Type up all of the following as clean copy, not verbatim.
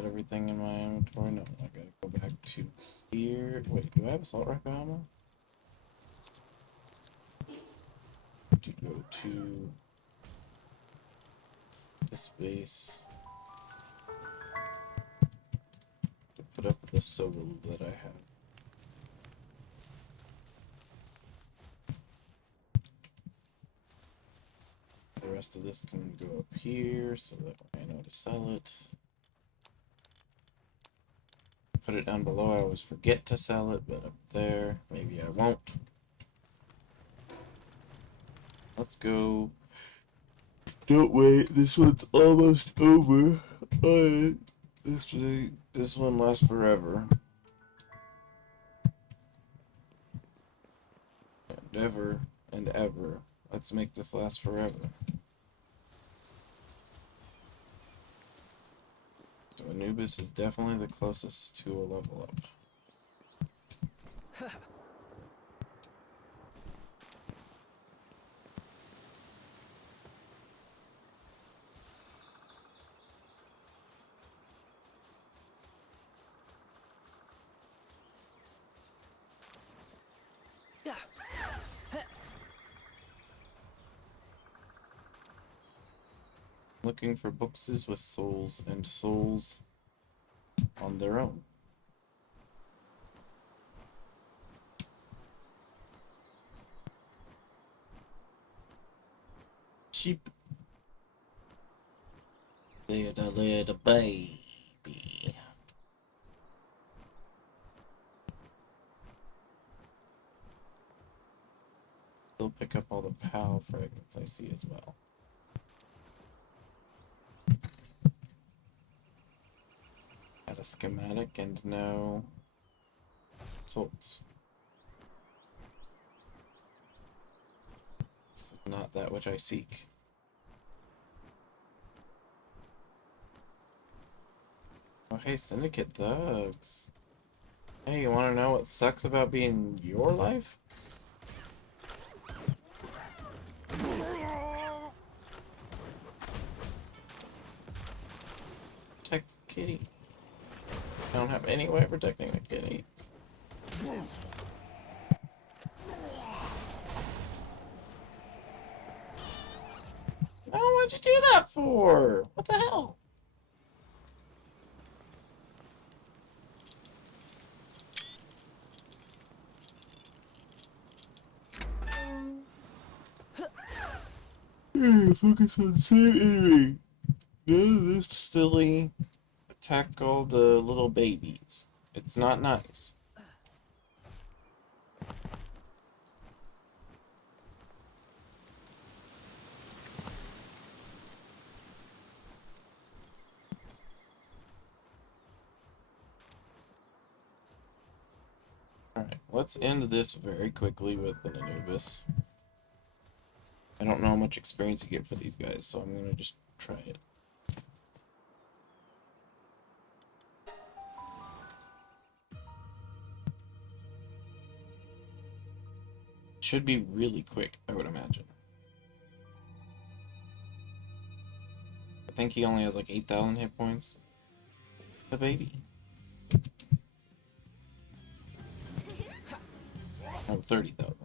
got everything in my inventory. No, I gotta go back to here. Wait, do I have assault rifle ammo? To go to this base to put up the solo that I have. The rest of this can go up here so that I know to sell it. Put it down below. I always forget to sell it, but up there, maybe I won't. Let's go. Don't wait, this one's almost over. This one lasts forever. And ever and ever. Let's make this last forever. So Anubis is definitely the closest to a level up. Looking for boxes with souls and souls on their own. Sheep. Little baby. Still pick up all the PAL fragments I see as well. Got a schematic and no souls. This is not that which I seek. Oh, hey, Syndicate thugs. Hey, you wanna know what sucks about being your life? Protect the kitty. I don't have any way of protecting the kitty. No, what'd you do that for? What the hell? Focus on same enemy. None of this silly attack all the little babies. It's not nice. Alright, let's end this very quickly with an Anubis. I don't know how much experience you get for these guys, so I'm gonna just try it. Should be really quick, I would imagine. I think he only has like 8,000 hit points. The baby. Oh, 30,000.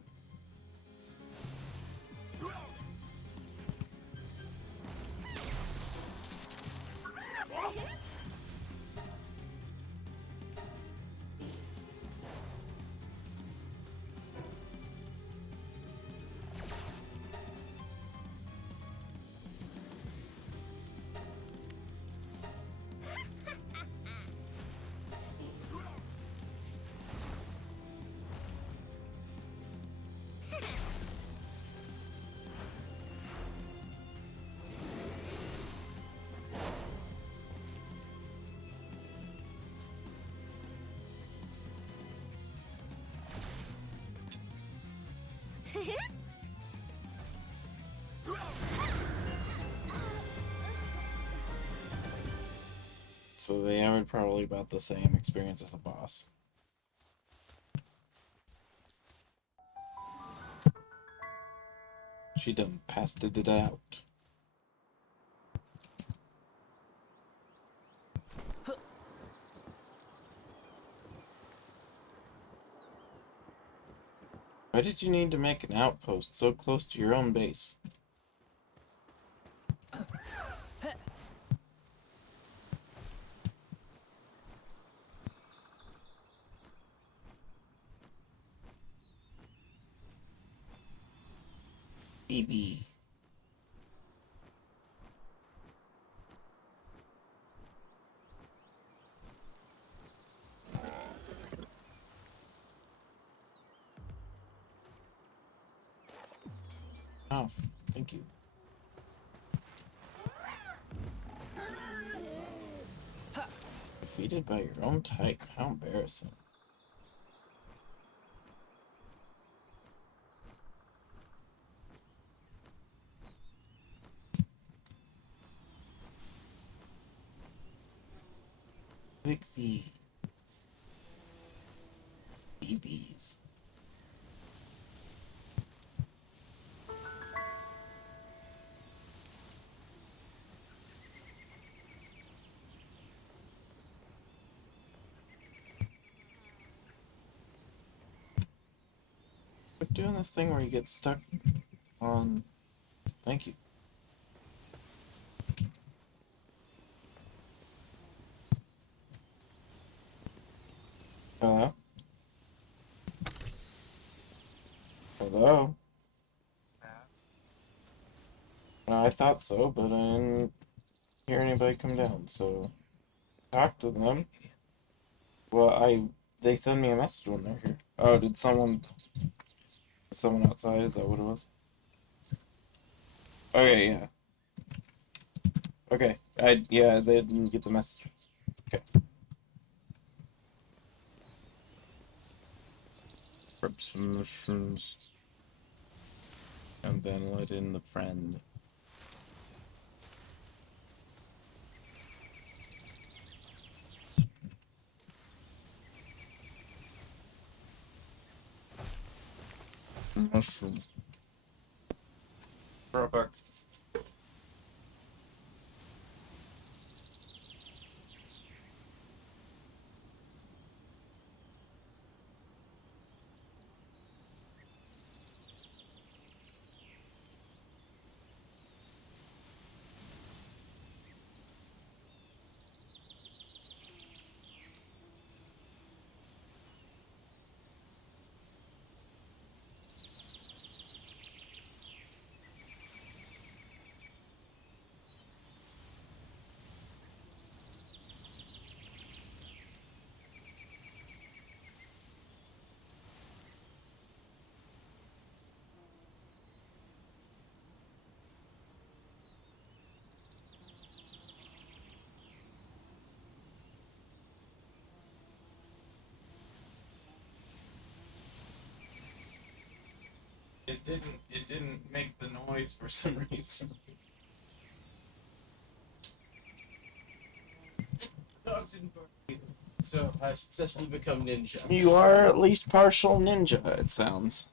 So they have probably about the same experience as a boss. She done passed it out. Why did you need to make an outpost so close to your own base? BB. Oh, thank you. Defeated by your own type. How embarrassing. Pixie. BBs. Quit doing this thing where you get stuck on... Thank you. Hello? Hello? I thought so, but I didn't hear anybody come down, so... Talk to them. Well, they send me a message when they're here. Oh, did someone outside? Is that what it was? Okay, yeah. Okay, yeah, they didn't get the message. Okay. Grab some mushrooms. And then let in the friend. Mushrooms. Right back. It didn't make the noise for some reason. Dogs didn't bark either. So I successfully become ninja. You are at least partial ninja, it sounds.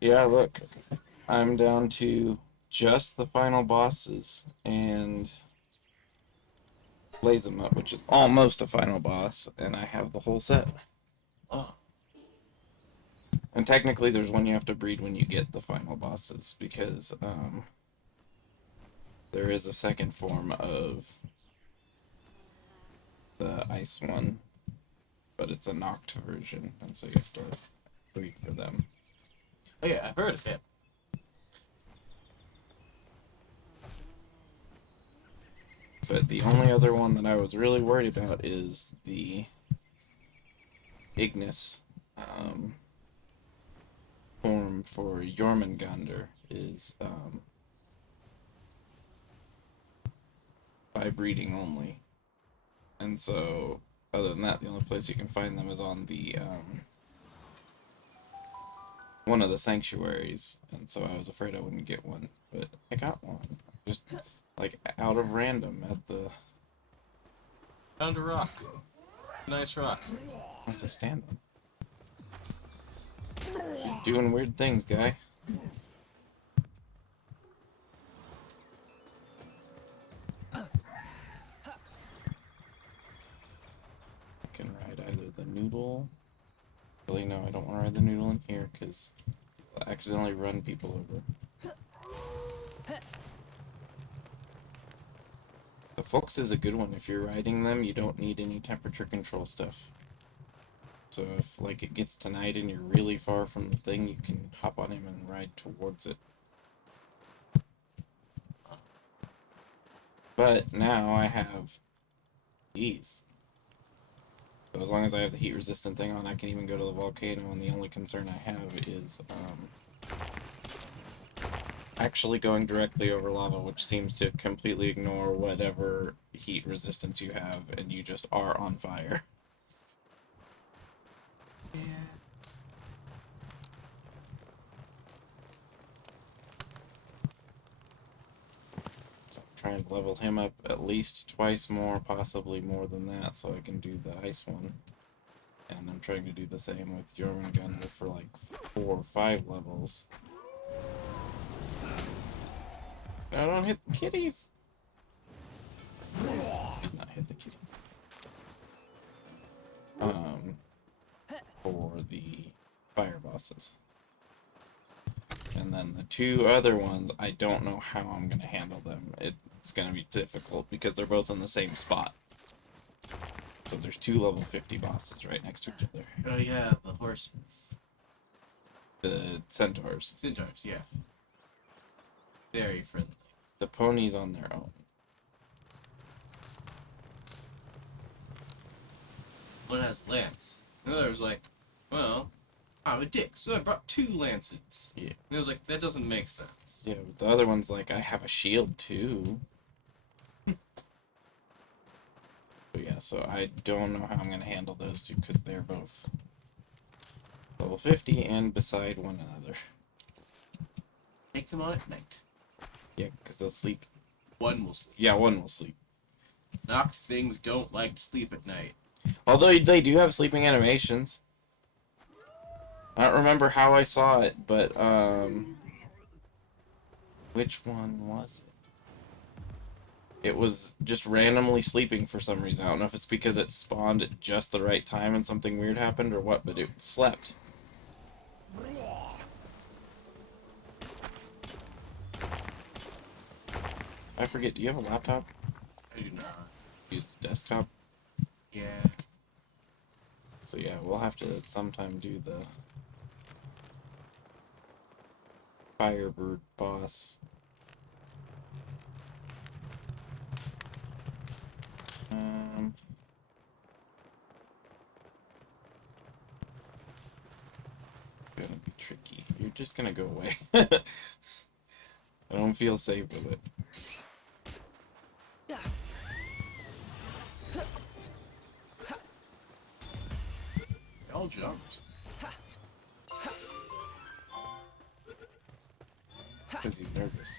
Yeah, look. I'm down to just the final bosses and blaze them up, which is almost a final boss, and I have the whole set. Oh. And technically, there's one you have to breed when you get the final bosses, because there is a second form of the ice one, but it's a knocked version, and so you have to breed for them. Oh yeah, I've heard of him. But the only other one that I was really worried about is the Ignis form for Jormungandr is by breeding only. And so, other than that, the only place you can find them is on the one of the sanctuaries. And so I was afraid I wouldn't get one, but I got one. Just like out of random at the... Found a rock. Nice rock. What's the stand on? You're doing weird things, guy. I can ride either Actually, no, I don't want to ride the noodle in here because I'll accidentally run people over. The Fox is a good one. If you're riding them, you don't need any temperature control stuff. So if, like, it gets to night and you're really far from the thing, you can hop on him and ride towards it. But now I have these. So as long as I have the heat resistant thing on, I can even go to the volcano, and the only concern I have is actually going directly over lava, which seems to completely ignore whatever heat resistance you have, and you just are on fire. Yeah. So I'm trying to level him up at least twice more, possibly more than that, so I can do the ice one. And I'm trying to do the same with Jormungandr for like 4 or 5 levels. No, don't hit the kitties! Did not hit the kitties. For the fire bosses. And then the 2 other ones, I don't know how I'm going to handle them. It's going to be difficult because they're both in the same spot. So there's 2 level 50 bosses right next to each other. Oh yeah, the horses. The centaurs. Centaurs, yeah. Very friendly. The ponies on their own. One has a lance. Another was like, well, I'm a dick, so I brought 2 lances. Yeah. And it was like, that doesn't make sense. Yeah, but the other one's like, I have a shield too. But yeah, so I don't know how I'm going to handle those 2 because they're both level 50 and beside one another. Take them on at night. Yeah, because they'll sleep. One will sleep. Yeah, one will sleep. Knocked things don't like to sleep at night. Although they do have sleeping animations. I don't remember how I saw it, but, which one was it? It was just randomly sleeping for some reason. I don't know if it's because it spawned at just the right time and something weird happened or what, but it slept. I forget, do you have a laptop? I do not. Use the desktop? Yeah. So yeah, we'll have to at some time do the Firebird boss. Gonna be tricky. You're just gonna go away. I don't feel safe with it. They all jumped. Because he's nervous.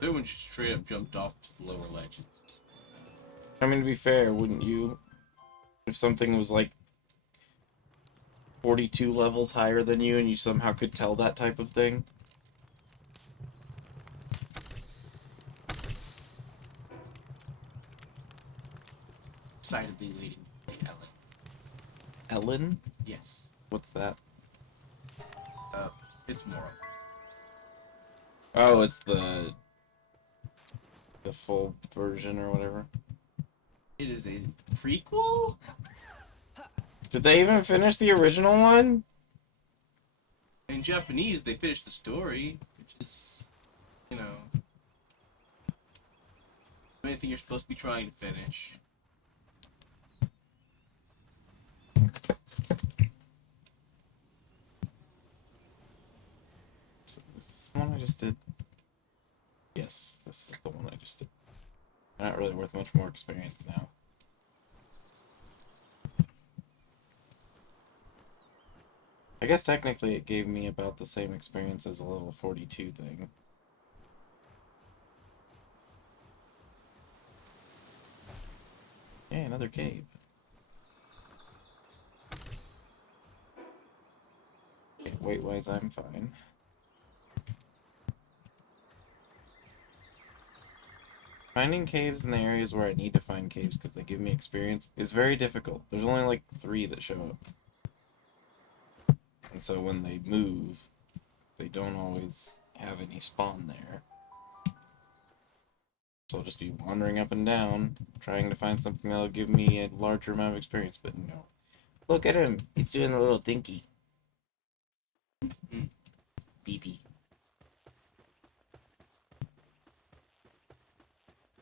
The other one just straight up jumped off to the lower ledges. I mean, to be fair, wouldn't you? If something was like 42 levels higher than you and you somehow could tell that type of thing? Excitedly waiting to play Ellen. Ellen? Yes. What's that? It's Moro. Oh, it's the full version or whatever. It is a prequel? Did they even finish the original one? In Japanese, they finished the story, which is, you know, anything you're supposed to be trying to finish. Is this the one I just did? Yes, this is the one I just did. Not really worth much more experience now. I guess technically it gave me about the same experience as a level 42 thing. Yeah, another cave. Okay, weight-wise, I'm fine. Finding caves in the areas where I need to find caves because they give me experience is very difficult. There's only like 3 that show up. And so when they move, they don't always have any spawn there. So I'll just be wandering up and down, trying to find something that'll give me a larger amount of experience, but no. Look at him! He's doing a little dinky. BB.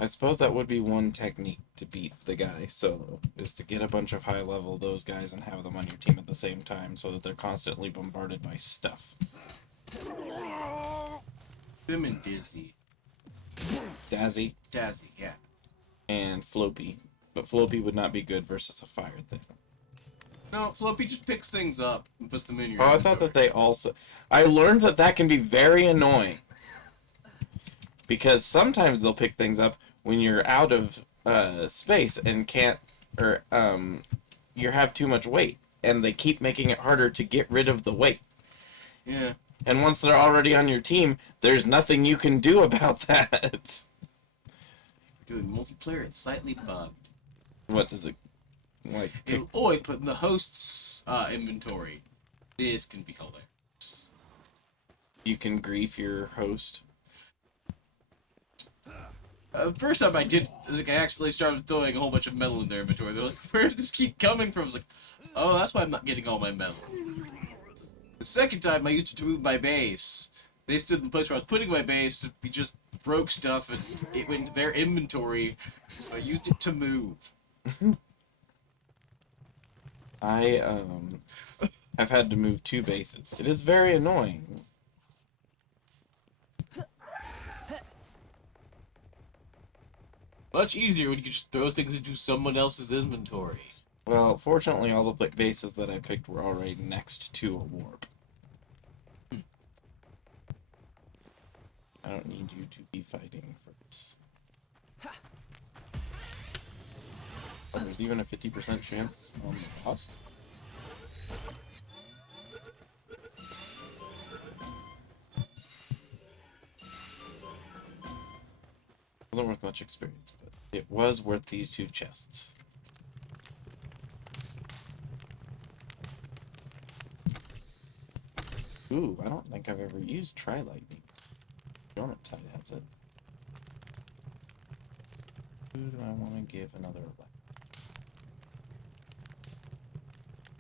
I suppose that would be one technique to beat the guy solo, is to get a bunch of high level those guys and have them on your team at the same time so that they're constantly bombarded by stuff. Him and Dizzy. Dazzy Dazzy, yeah. and Floppy. But Floppy would not be good versus a fire thing. No, Floppy just picks things up and puts them in your Oh, I inventory. thought that they also... I learned that that can be very annoying. Because sometimes they'll pick things up when you're out of space and can't... Or, you have too much weight. And they keep making it harder to get rid of the weight. Yeah. And once they're already on your team, there's nothing you can do about that. We're doing multiplayer, it's slightly bugged. What does it... like? It'll always put in the host's inventory. This can be hilarious. You can grief your host. The first time I did, like, I accidentally started throwing a whole bunch of metal in their inventory. They're like, where does this keep coming from? I was like, oh, that's why I'm not getting all my metal. The second time I used it to move my base. They stood in the place where I was putting my base, we just broke stuff and it went into their inventory. So I used it to move. I have had to move 2 bases. It is very annoying. Much easier when you can just throw things into someone else's inventory. Well, fortunately, all the bases that I picked were already next to a warp. I don't need you to be fighting for this. Oh, there's even a 50% chance on the boss. Wasn't worth much experience, but it was worth these 2 chests. Ooh, I don't think I've ever used Tri-Lightning. Dormantide has it. Who do I want to give another electric?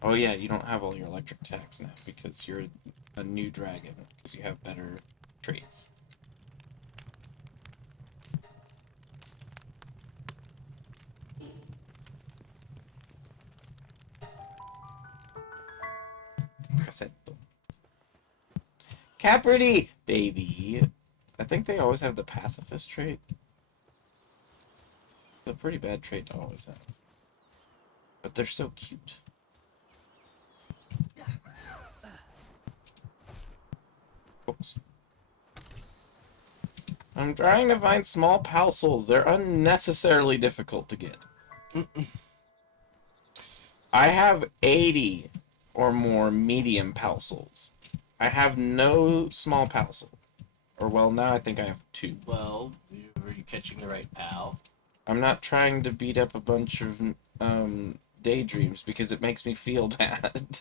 Oh yeah, you don't have all your electric attacks now because you're a new dragon, because you have better traits. Cassetto. Capricorn, baby! I think they always have the pacifist trait. It's a pretty bad trait to always have. But they're so cute. Oops. I'm trying to find small palsels. They're unnecessarily difficult to get. I have 80 or more medium palsels. I have no small palsel. Or, well, now I think I have 2. Well, are you catching the right pal? I'm not trying to beat up a bunch of daydreams because it makes me feel bad.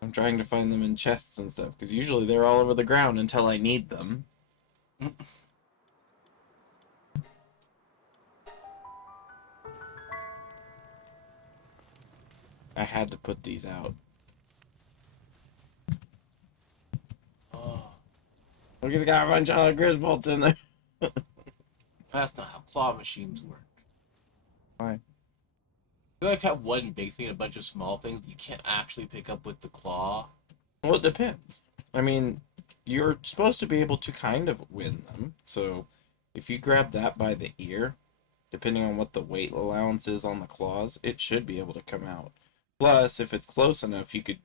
I'm trying to find them in chests and stuff because usually they're all over the ground until I need them. I had to put these out. Oh, Look, he's got a bunch of Grisbolts in there. that's not how claw machines work. Why? You like have one big thing and a bunch of small things that you can't actually pick up with the claw. Well, it depends. I mean, you're supposed to be able to kind of win them. So, if you grab that by the ear, depending on what the weight allowance is on the claws, it should be able to come out. Plus, if it's close enough, you could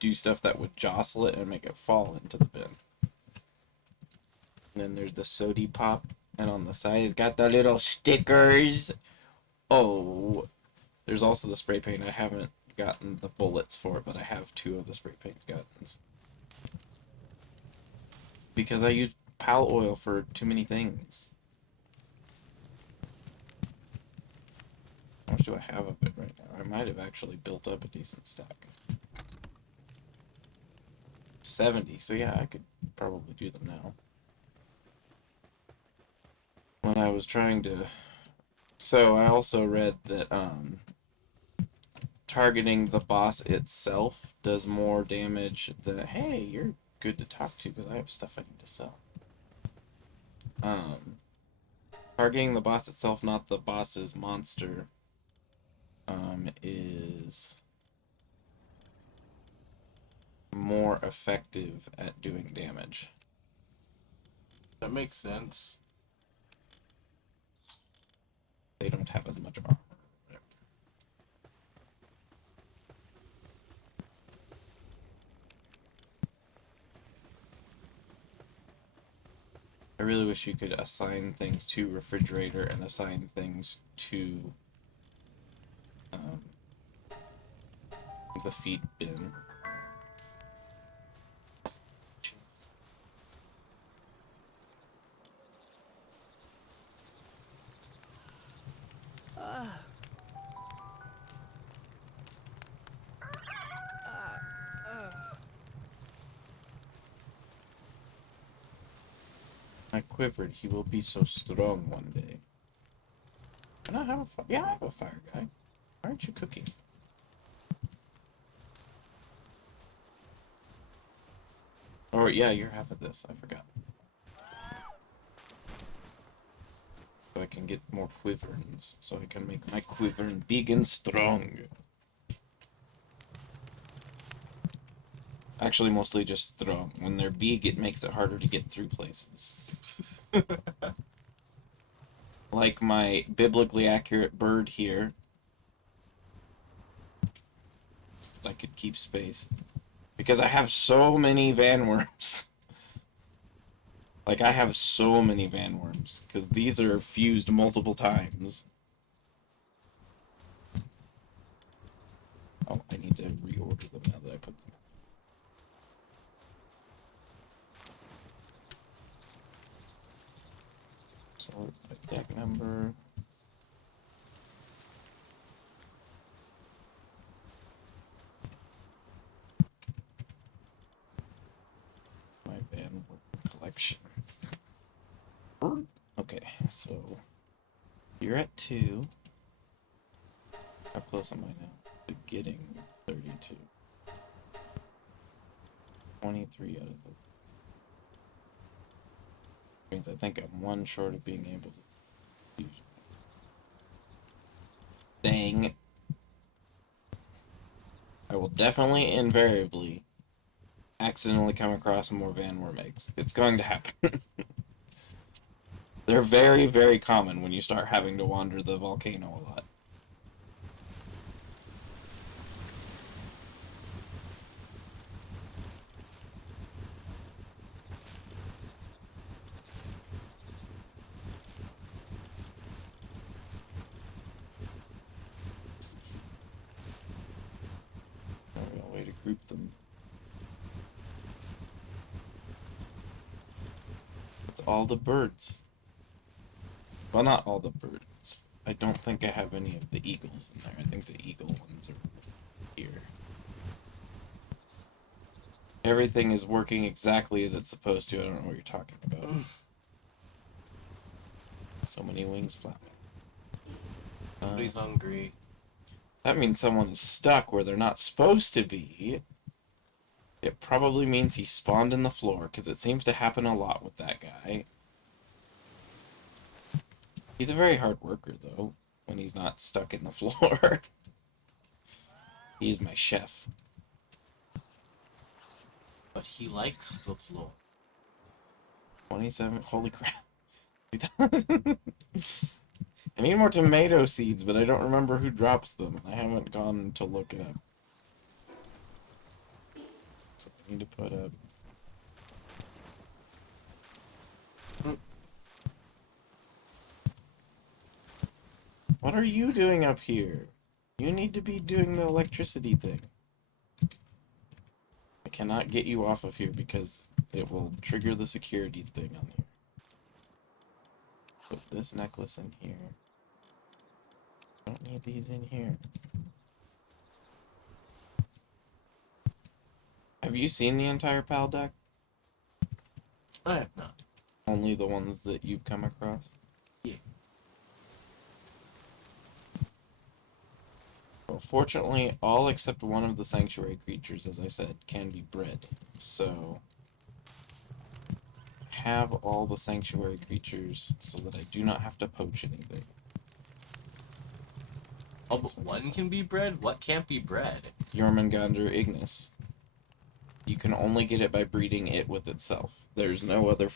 do stuff that would jostle it and make it fall into the bin. And then there's the sody pop, and on the side, it's got the little stickers. Oh, there's also the spray paint. I haven't gotten the bullets for it, but I have 2 of the spray paint guns. Because I use pal oil for too many things. do I have of it right now? I might have actually built up a decent stack. 70, so yeah, I could probably do them now. When I was trying to... So I also read that targeting the boss itself does more damage than... Hey, you're good to talk to because I have stuff I need to sell. Targeting the boss itself, not the boss's monster, is more effective at doing damage. That makes sense. They don't have as much armor. I really wish you could assign things to refrigerator and assign things to the feed bin. I quivered. He will be so strong one day. Can I have a fire? Yeah, I have a fire guy. Why aren't you cooking? Oh, yeah, you're having this. I forgot. So I can get more quiverns. So I can make my quivern big and strong. Actually, mostly just strong. When they're big, it makes it harder to get through places. Like my biblically accurate bird here. I could keep space. Because I have so many vanworms. Like, I have so many vanworms. Because these are fused multiple times. Oh, I need to reorder them now that I put them. Sort by deck number. My vanworm collection. Okay, so you're at 2. How close am I now to getting 32? 23 out of the... Means I think I'm 1 short of being able to use. Dang. I will definitely, invariably, accidentally come across more vanworm eggs. It's going to happen. They're very, very common when you start having to wander the volcano a lot. A way to group them. It's all the birds. Well, not all the birds. I don't think I have any of the eagles in there. I think the eagle ones are here. Everything is working exactly as it's supposed to. I don't know what you're talking about. So many wings flapping. Somebody's hungry. That means someone is stuck where they're not supposed to be. It probably means he spawned in the floor, because it seems to happen a lot with that guy. He's a very hard worker, though, when he's not stuck in the floor. He's my chef. But he likes the floor. 27, holy crap. I need more tomato seeds, but I don't remember who drops them. I haven't gone to look it up. So I need to put up... What are you doing up here? You need to be doing the electricity thing. I cannot get you off of here because it will trigger the security thing on here. Put this necklace in here. Don't need these in here. Have you seen the entire PAL deck? I have not. Only the ones that you've come across? Yeah. Well, fortunately, all except one of the sanctuary creatures, as I said, can be bred. So, have all the sanctuary creatures so that I do not have to poach anything. Oh, but one can be bred? What can't be bred? Jormungandr Ignis. You can only get it by breeding it with itself. There's no other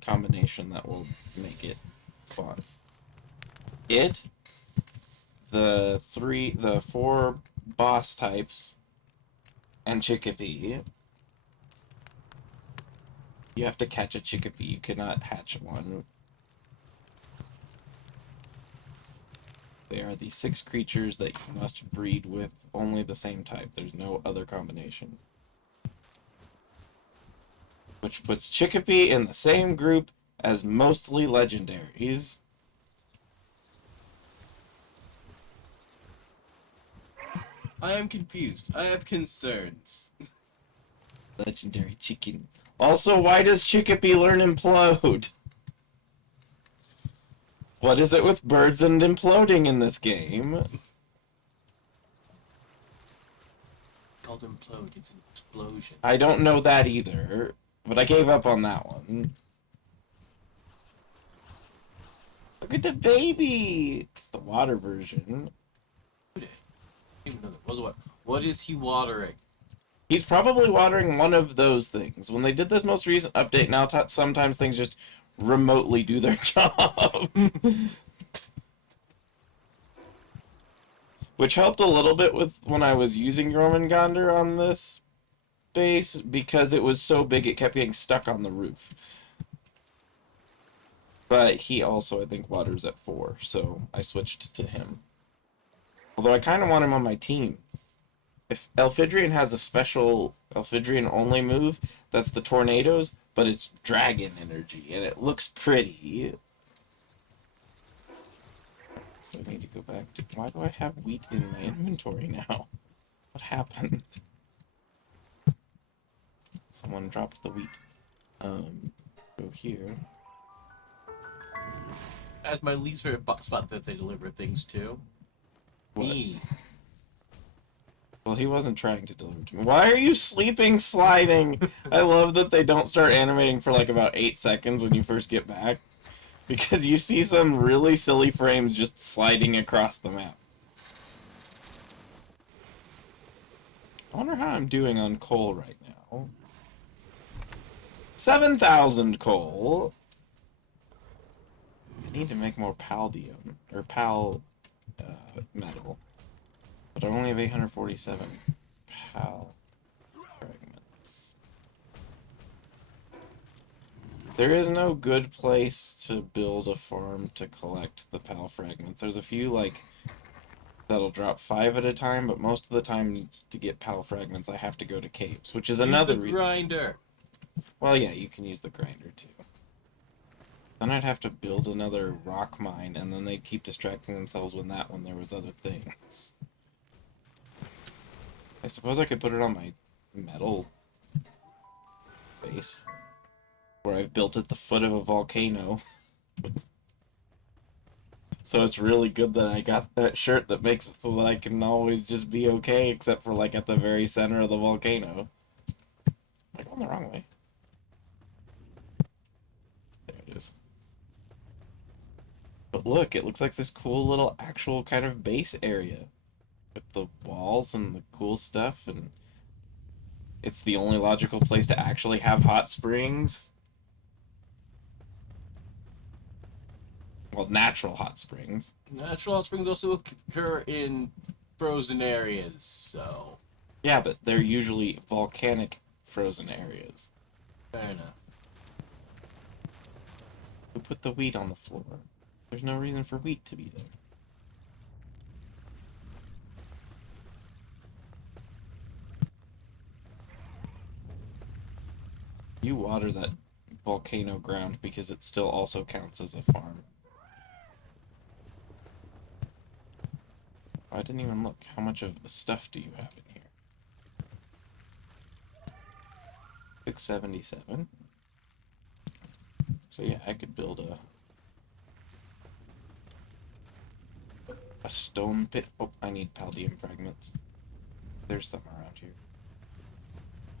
combination that will make it spawn. It, the four boss types, and Chickapee. You have to catch a Chickapee. You cannot hatch one. They are the 6 creatures that you must breed with only the same type. There's no other combination. Which puts Chickapee in the same group as mostly legendaries. I am confused. I have concerns. Legendary chicken. Also, why does Chickapee learn Implode? What is it with birds and imploding in this game? Called implode. It's an explosion. I don't know that either, but I gave up on that one. Look at the baby! It's the water version. I didn't even know there was what. What is he watering? He's probably watering one of those things. When they did this most recent update, now sometimes things just remotely do their job. Which helped a little bit with when I was using Jormungandr on this base, because it was so big it kept getting stuck on the roof. But he also, I think, waters at 4, so I switched to him. Although I kind of want him on my team. If Elfidrian has a special Elfidrian-only move, that's the Tornadoes, but it's dragon energy, and it looks pretty. So I need to go back to... Why do I have wheat in my inventory now? What happened? Someone dropped the wheat. Go here. That's my least favorite spot that they deliver things to. What? Me. Well, he wasn't trying to deliver to me. Why are you sleeping sliding? I love that they don't start animating for like about 8 seconds when you first get back. Because you see some really silly frames just sliding across the map. I wonder how I'm doing on coal right now. 7,000 coal. I need to make more paldium, or pal metal. But I only have 847 pal fragments. There is no good place to build a farm to collect the pal fragments. There's a few, like, that'll drop 5 at a time, but most of the time to get pal fragments I have to go to caves, which is another reason. Grinder. Well, yeah, you can use the grinder too. Then I'd have to build another rock mine, and then they'd keep distracting themselves when there was other things. I suppose I could put it on my metal base, where I've built at the foot of a volcano. So it's really good that I got that shirt that makes it so that I can always just be okay, except for like at the very center of the volcano. Am I going the wrong way? There it is. But look, it looks like this cool little actual kind of base area with the walls and the cool stuff, and it's the only logical place to actually have hot springs. Well, natural hot springs. Natural hot springs also occur in frozen areas, so... Yeah, but they're usually volcanic frozen areas. Fair enough. Who put the wheat on the floor? There's no reason for wheat to be there. You water that volcano ground because it still also counts as a farm. I didn't even look. How much of stuff do you have in here? 677. So yeah, I could build a stone pit. Oh, I need paldium fragments. There's some around here.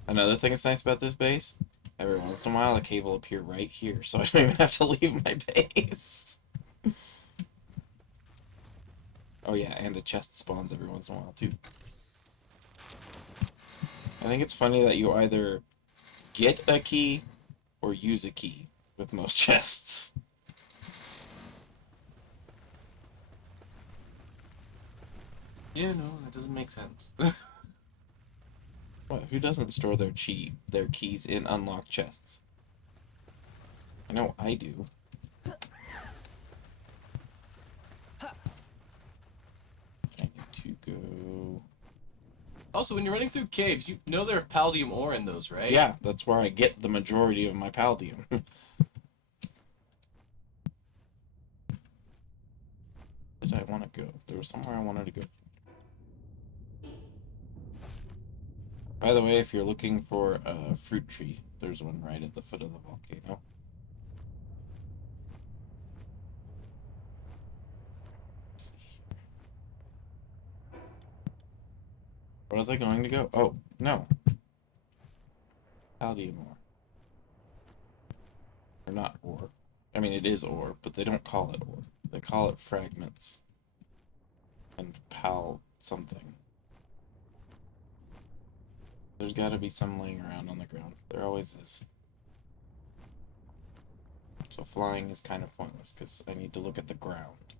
Another thing that's nice about this base, every once in a while a cave will appear right here, so I don't even have to leave my base. Oh yeah, and a chest spawns every once in a while too. I think it's funny that you either get a key or use a key with most chests. Yeah, no, that doesn't make sense. What? Who doesn't store their keys in unlocked chests? I know I do. I need to go. Also, when you're running through caves, you know there's paldium ore in those, right? Yeah, that's where I get the majority of my paldium. Did I want to go? There was somewhere I wanted to go. By the way, if you're looking for a fruit tree, there's one right at the foot of the volcano. Let's see here. Where was I going to go? Oh, no. Paldium ore. Or not ore. I mean, it is ore, but they don't call it ore. They call it fragments. And pal something. There's got to be some laying around on the ground. There always is. So flying is kind of pointless because I need to look at the ground.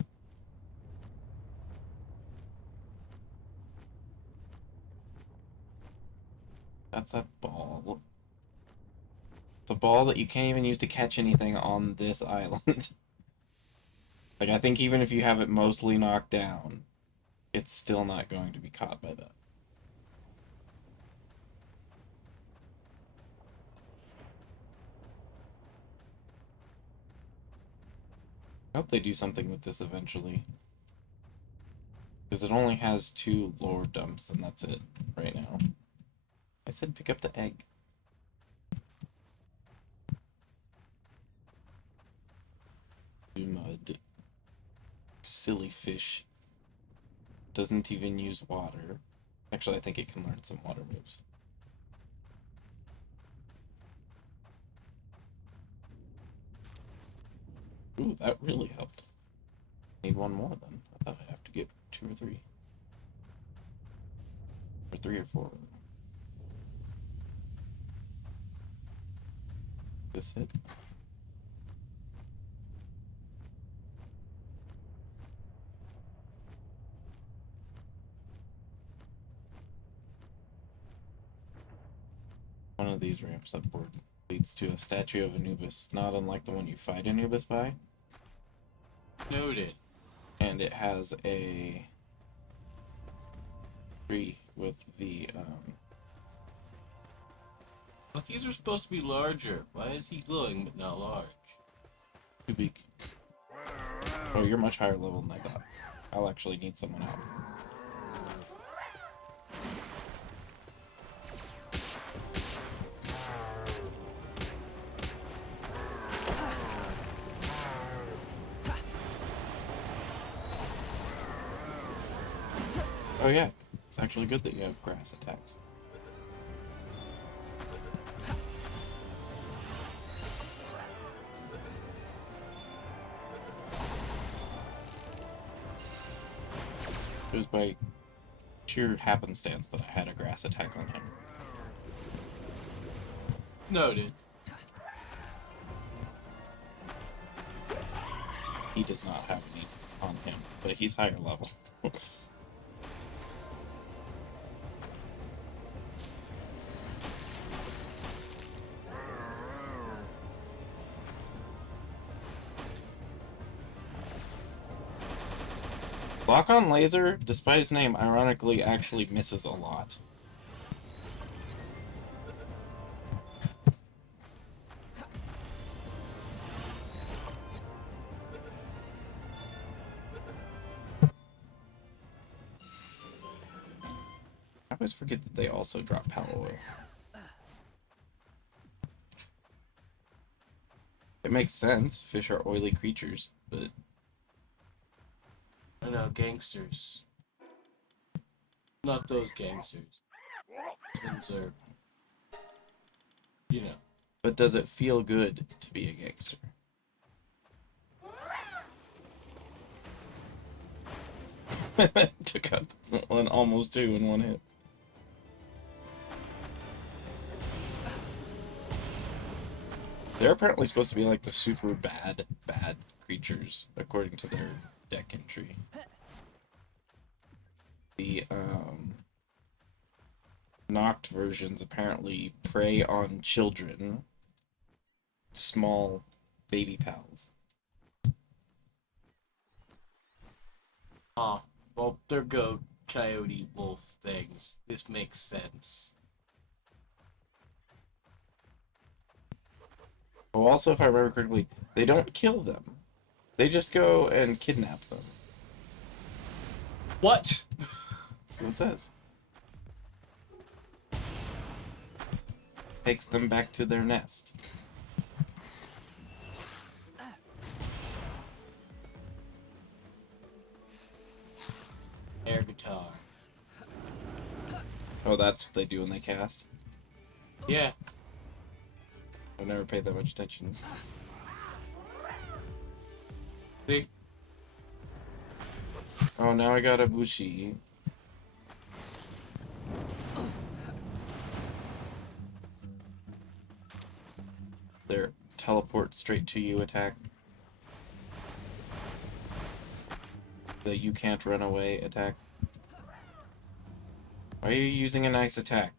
That's a ball. It's a ball that you can't even use to catch anything on this island. Like, I think even if you have it mostly knocked down, it's still not going to be caught by that. I hope they do something with this eventually. Because it only has 2 lower dumps, and that's it right now. I said pick up the egg. Mud. Silly fish. Doesn't even use water. Actually, I think it can learn some water moves. Ooh, that really helped. Need one more then. I thought I'd have to get 2 or 3. Or 3 or 4 of them. This it? One of these ramps upward leads to a statue of Anubis, not unlike the one you fight Anubis by. Noted. And it has a tree with the Well, these are supposed to be larger. Why is he glowing but not large? too big. Oh, you're much higher level than I thought. I'll actually need someone out. Oh yeah, it's actually good that you have grass attacks. It was by sheer happenstance that I had a grass attack on him. Noted. He does not have any on him, but he's higher level. Lock-on Laser, despite its name, ironically actually misses a lot. always forget that they also drop Palworld. It makes sense. Fish are oily creatures, but I know, gangsters. Not those gangsters. Those ones are, you know. but does it feel good to be a gangster? Took out almost two in one hit. They're apparently supposed to be like the super bad creatures, according to their deck entry. The knocked versions apparently prey on children, small baby pals. Well, they're goat, coyote, wolf things. This makes sense. Oh, also, if I remember correctly, they don't kill them. They just go and kidnap them. What? That's what it says. Takes them back to their nest. Air guitar. Oh, that's what they do when they cast? Yeah. I've never paid that much attention. See? Oh, now I got a Bushi. Their teleport straight to you attack. The you can't run away attack. Why are you using a nice attack?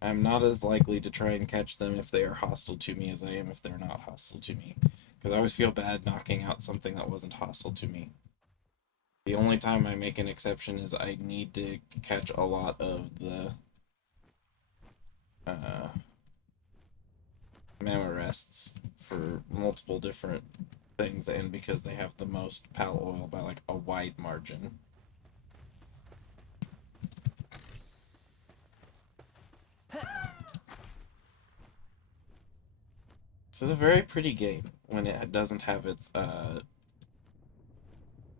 I'm not as likely to try and catch them if they are hostile to me as I am if they're not hostile to me. Because I always feel bad knocking out something that wasn't hostile to me. The only time I make an exception is I need to catch a lot of the Mamorests for multiple different things, and because they have the most pal oil by like a wide margin. This is a very pretty game when it doesn't have its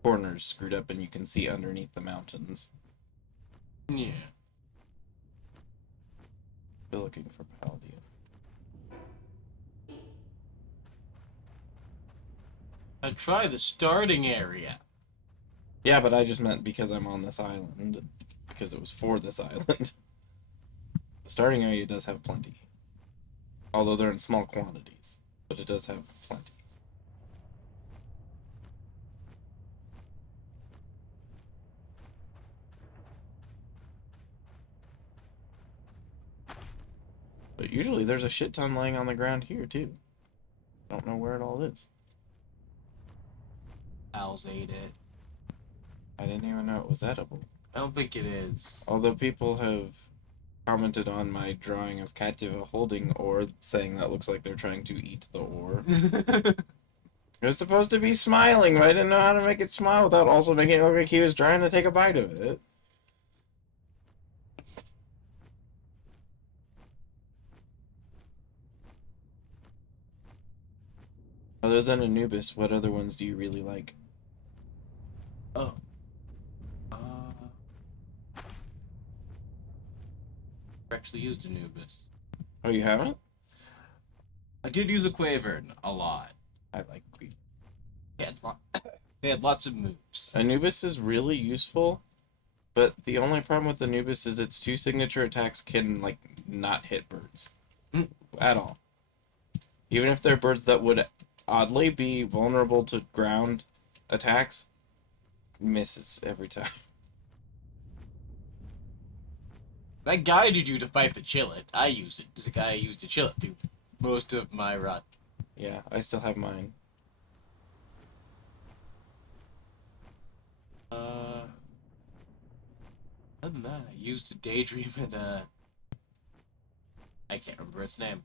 corners screwed up and you can see underneath the mountains. Yeah. Still looking for Paldean. I try the starting area. Yeah, but I just meant because I'm on this island. Because it was for this island. The starting area does have plenty. Although they're in small quantities. But it does have plenty. But usually there's a shit ton laying on the ground here, too. Don't know where it all is. Owls ate it. I didn't even know it was edible. I don't think it is. Although people have commented on my drawing of Cativa holding ore, saying that looks like they're trying to eat the ore. It was supposed to be smiling, but I didn't know how to make it smile without also making it look like he was trying to take a bite of it. Other than Anubis, what other ones do you really like? Oh. Actually used Anubis. Oh, you haven't? I did use a Quavern a lot. I like Queen. They had lots of moves. Anubis is really useful, but the only problem with Anubis is its two signature attacks can, like, not hit birds. At all. Even if they're birds that would oddly be vulnerable to ground attacks, misses every time. That guided you to fight the Chillet. I used it. There's a guy I used to Chillet through most of my run. Yeah, I still have mine. Other than that, I used a Daydream and I can't remember its name.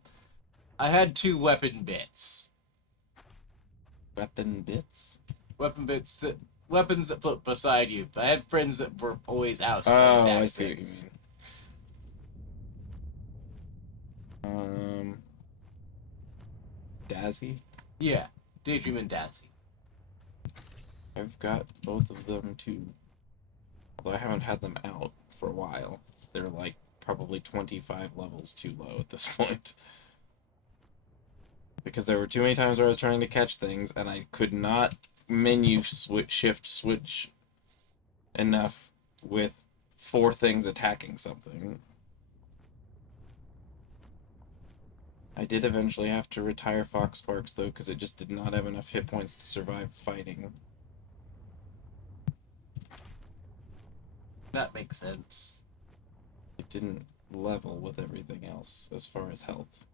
I had 2 weapon bits. Weapon bits? Weapons that float beside you. I had friends that were always out. Oh, attack I see what you things. mean. Dazzy? Yeah, Daydream and Datsy. I've got both of them too. Although I haven't had them out for a while. They're like probably 25 levels too low at this point. Because there were too many times where I was trying to catch things and I could not shift switch enough with 4 things attacking something. I did eventually have to retire Fox Sparks though, because it just did not have enough hit points to survive fighting. That makes sense. It didn't level with everything else as far as health.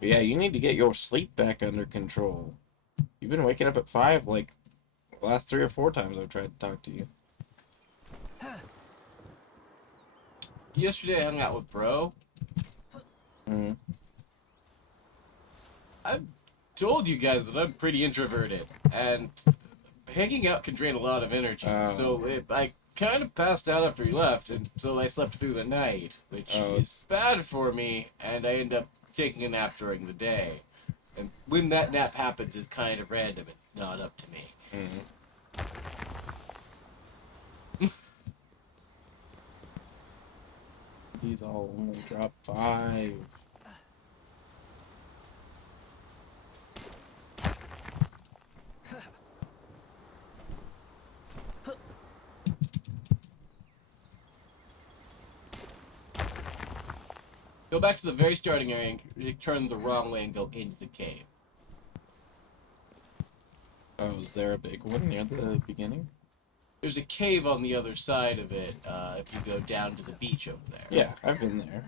But yeah, you need to get your sleep back under control. You've been waking up at 5 like the last 3 or 4 times I've tried to talk to you. Yesterday I hung out with Bro. Mm. I've told you guys that I'm pretty introverted, and hanging out can drain a lot of energy. I kind of passed out after he left, and so I slept through the night, which is bad for me, and I end up taking a nap during the day. And when that nap happens, it's kind of random and not up to me. These all only drop 5. Go back to the very starting area and turn the wrong way and go into the cave. Oh, is there a big one near the beginning? There's a cave on the other side of it if you go down to the beach over there. Yeah, I've been there.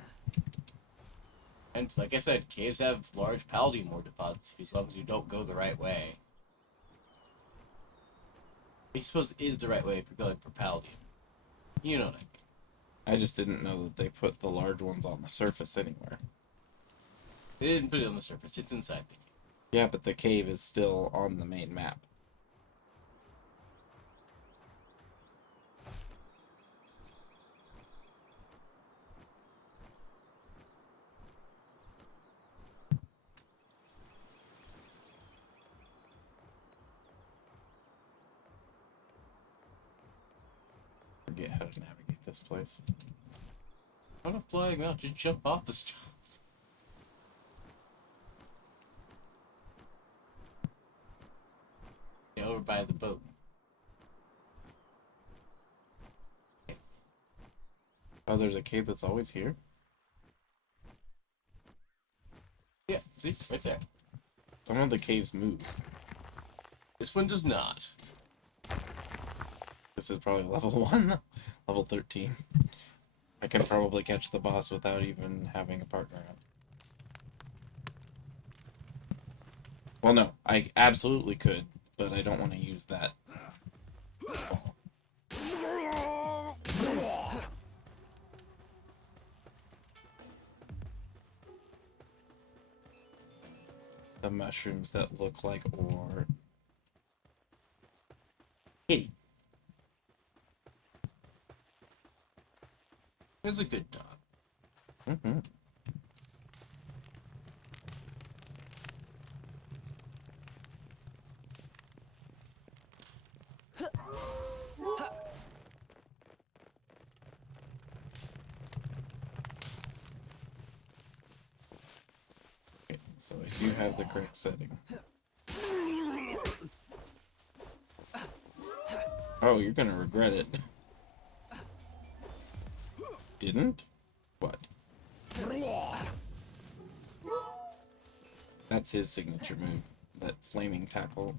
And like I said, caves have large Palworld ore deposits as long as you don't go the right way. I suppose it is the right way if you're going for Palworld. You know what I mean. I just didn't know that they put the large ones on the surface anywhere. They didn't put it on the surface, it's inside the cave. Yeah, but the cave is still on the main map. Forget how to navigate this place. On a flying mount, just jump off the stuff. Yeah, over by the boat. Oh, there's a cave that's always here? Yeah, see? Right there. Some of the caves moved. This one does not. This is probably level 1, level 13. I can probably catch the boss without even having a partner out. Well, no, I absolutely could, but I don't want to use that. The mushrooms that look like ore. Kitty. It's a good dog. Mm-hmm. Okay, so I do have the correct setting. Oh, you're gonna regret it. Didn't? What? That's his signature move. That flaming tackle.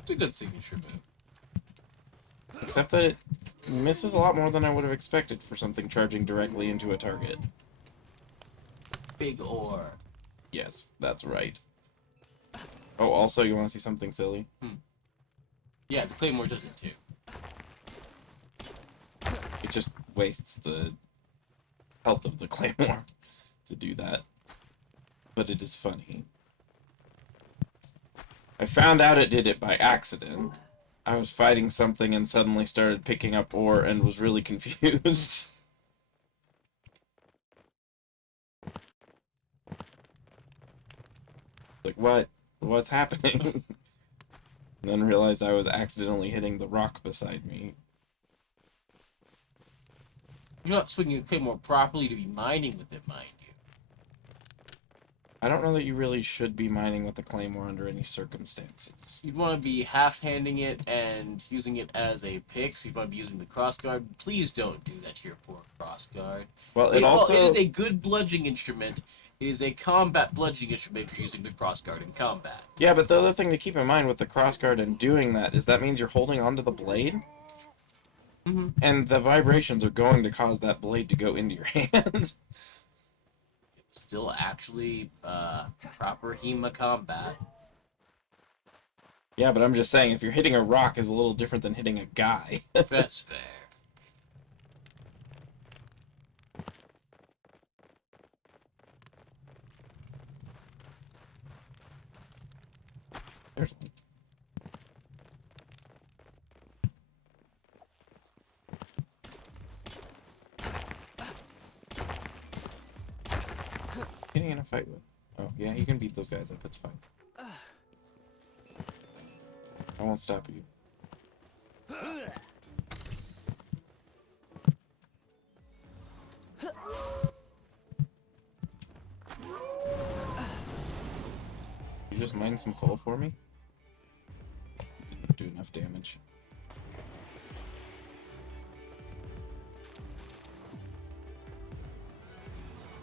It's a good signature move. Except that it misses a lot more than I would have expected for something charging directly into a target. Big ore. Yes, that's right. Oh, also, you want to see something silly? Yeah, the Claymore does it too. It just wastes the health of the claymore to do that. But it is funny. I found out it did it by accident. I was fighting something and suddenly started picking up ore and was really confused. Like, what? What's happening? And then realized I was accidentally hitting the rock beside me. You're not swinging the Claymore properly to be mining with it, mind you. I don't know that you really should be mining with the claymore under any circumstances. You'd want to be half-handing it and using it as a pick, so you'd want to be using the crossguard. Please don't do that to your poor crossguard. Well, It also... is a good bludgeoning instrument. It is a combat bludgeoning instrument if you're using the crossguard in combat. Yeah, but the other thing to keep in mind with the crossguard and doing that is that means you're holding onto the blade, and the vibrations are going to cause that blade to go into your hand. Still actually proper HEMA combat. Yeah, but I'm just saying, if you're hitting a rock is a little different than hitting a guy. That's fair. There's one. Getting in a fight with. Oh, yeah, you can beat those guys up. It's fine. I won't stop you. You just mine some coal for me? Didn't do enough damage.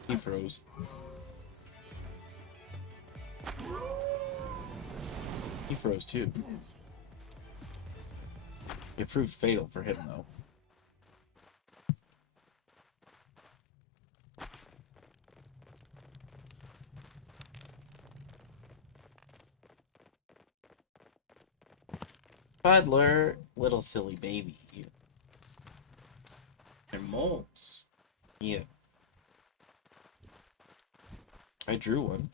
He froze. He froze too. It proved fatal for him though. Toddler, little silly baby. And moles. Yeah. I drew one.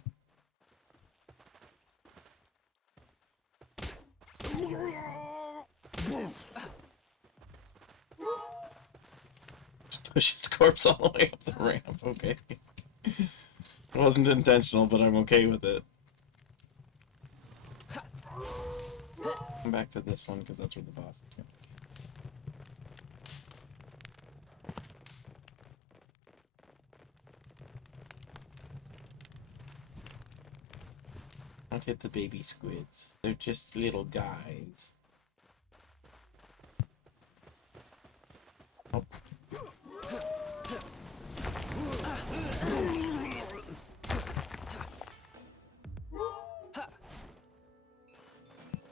Just push his corpse all the way up the ramp, okay. It wasn't intentional, but I'm okay with it. Come back to this one, because that's where the boss is going. Don't hit the baby squids. They're just little guys. Oh.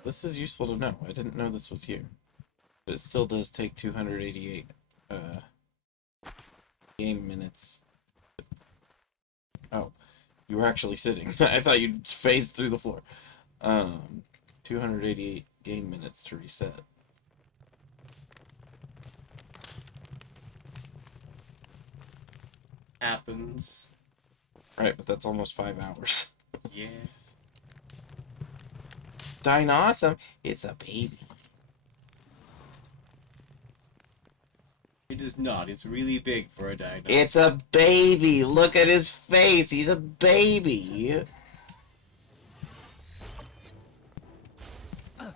This is useful to know. I didn't know this was here. But it still does take 288 game minutes. Oh, you were actually sitting. I thought you'd phased through the floor. 288 game minutes to reset. Happens. Right, but that's almost 5 hours. Yeah. Dine awesome. It's a baby. It is not. It's really big for a dino. It's a baby. Look at his face. He's a baby. I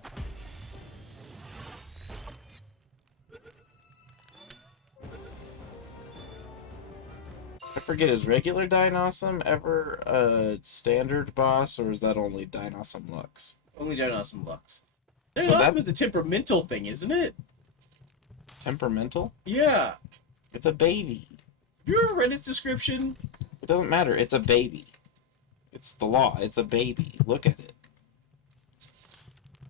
forget, is regular Dinosum ever a standard boss, or is that only Dinosum Lux? Only Dinosum Lux. So Dinosum that's is a temperamental thing, isn't it? temperamental? Yeah. It's a baby. You ever read its description? It doesn't matter. It's a baby. It's the law. It's a baby. Look at it.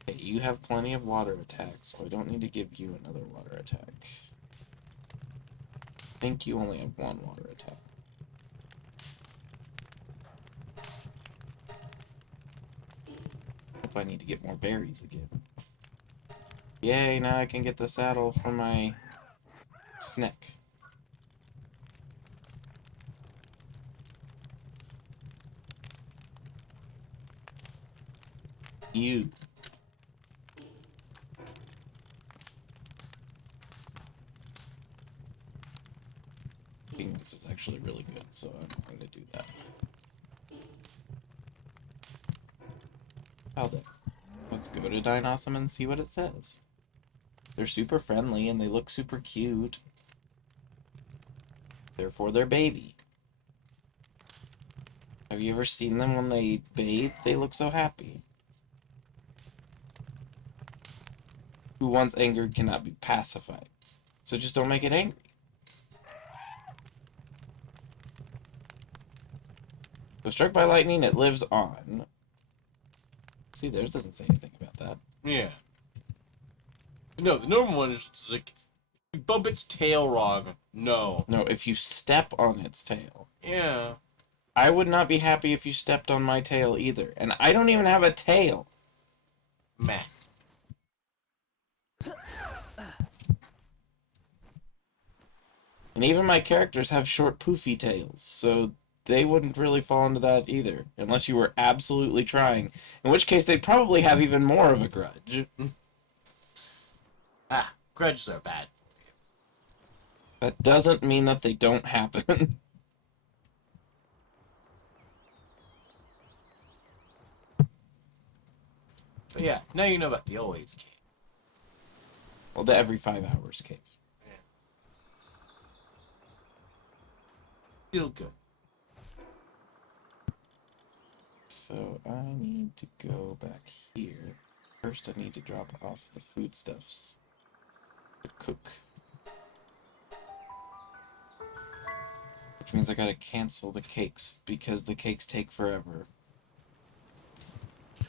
Okay, you have plenty of water attacks, so I don't need to give you another water attack. I think you only have one water attack. Hope I need to get more berries again. Yay, now I can get the saddle for my snack. You. This is actually really good, so I'm going to do that. Well then, let's go to Dinosum and see what it says. They're super friendly and they look super cute. Therefore, they're baby. Have you ever seen them when they bathe? They look so happy. Who once angered cannot be pacified. So just don't make it angry. So struck by lightning, it lives on. See, theirs doesn't say anything about that. Yeah. No, the normal one is just like, you bump its tail wrong. No. No, if you step on its tail. Yeah. I would not be happy if you stepped on my tail either. And I don't even have a tail. Meh. And even my characters have short, poofy tails, so they wouldn't really fall into that either, unless you were absolutely trying, in which case they'd probably have even more of a grudge. Grudges are bad. That doesn't mean that they don't happen. But yeah, now you know about the always cave. Well, the every 5 hours cave. Yeah. Still good. So I need to go back here. First I need to drop off the foodstuffs to cook. Which means I gotta cancel the cakes, because the cakes take forever. So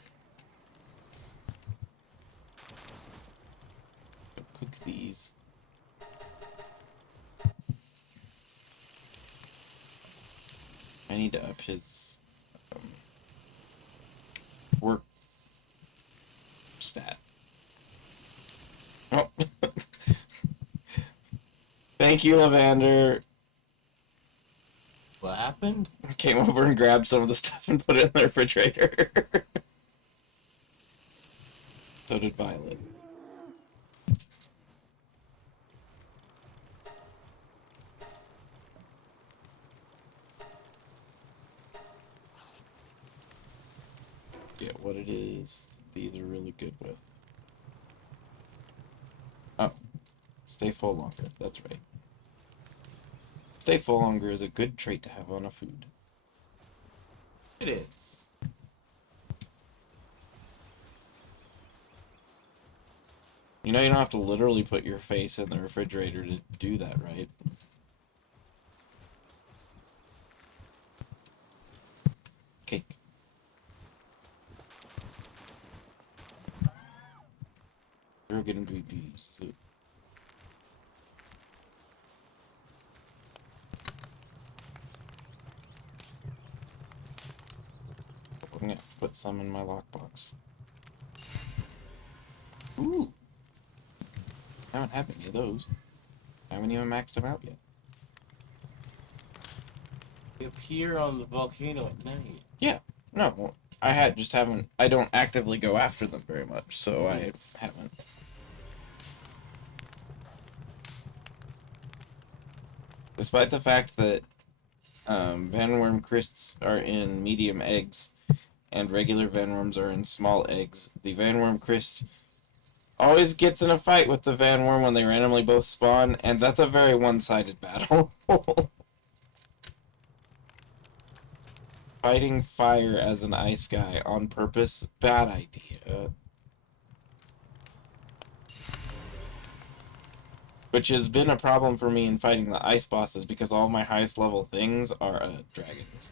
cook these. I need to up his work stat. Oh. Thank you, Lavander. What happened? Came over and grabbed some of the stuff and put it in the refrigerator. So did Violet. Yeah, what it is, these are really good with. Oh, stay full longer, that's right. Stay full longer is a good trait to have on a food. It is. You know you don't have to literally put your face in the refrigerator to do that, right? Cake. You're gonna be soup. I'm gonna put some in my lockbox. Ooh! I haven't had any of those. I haven't even maxed them out yet. They appear on the volcano at night. Yeah, no, just haven't. I don't actively go after them very much, so I haven't. Despite the fact that Vanworm crysts are in medium eggs and regular Vanworms are in small eggs, the Vanworm cryst always gets in a fight with the Vanworm when they randomly both spawn, and that's a very one-sided battle. Fighting fire as an ice guy on purpose, bad idea. Which has been a problem for me in fighting the ice bosses, because all my highest level things are dragons.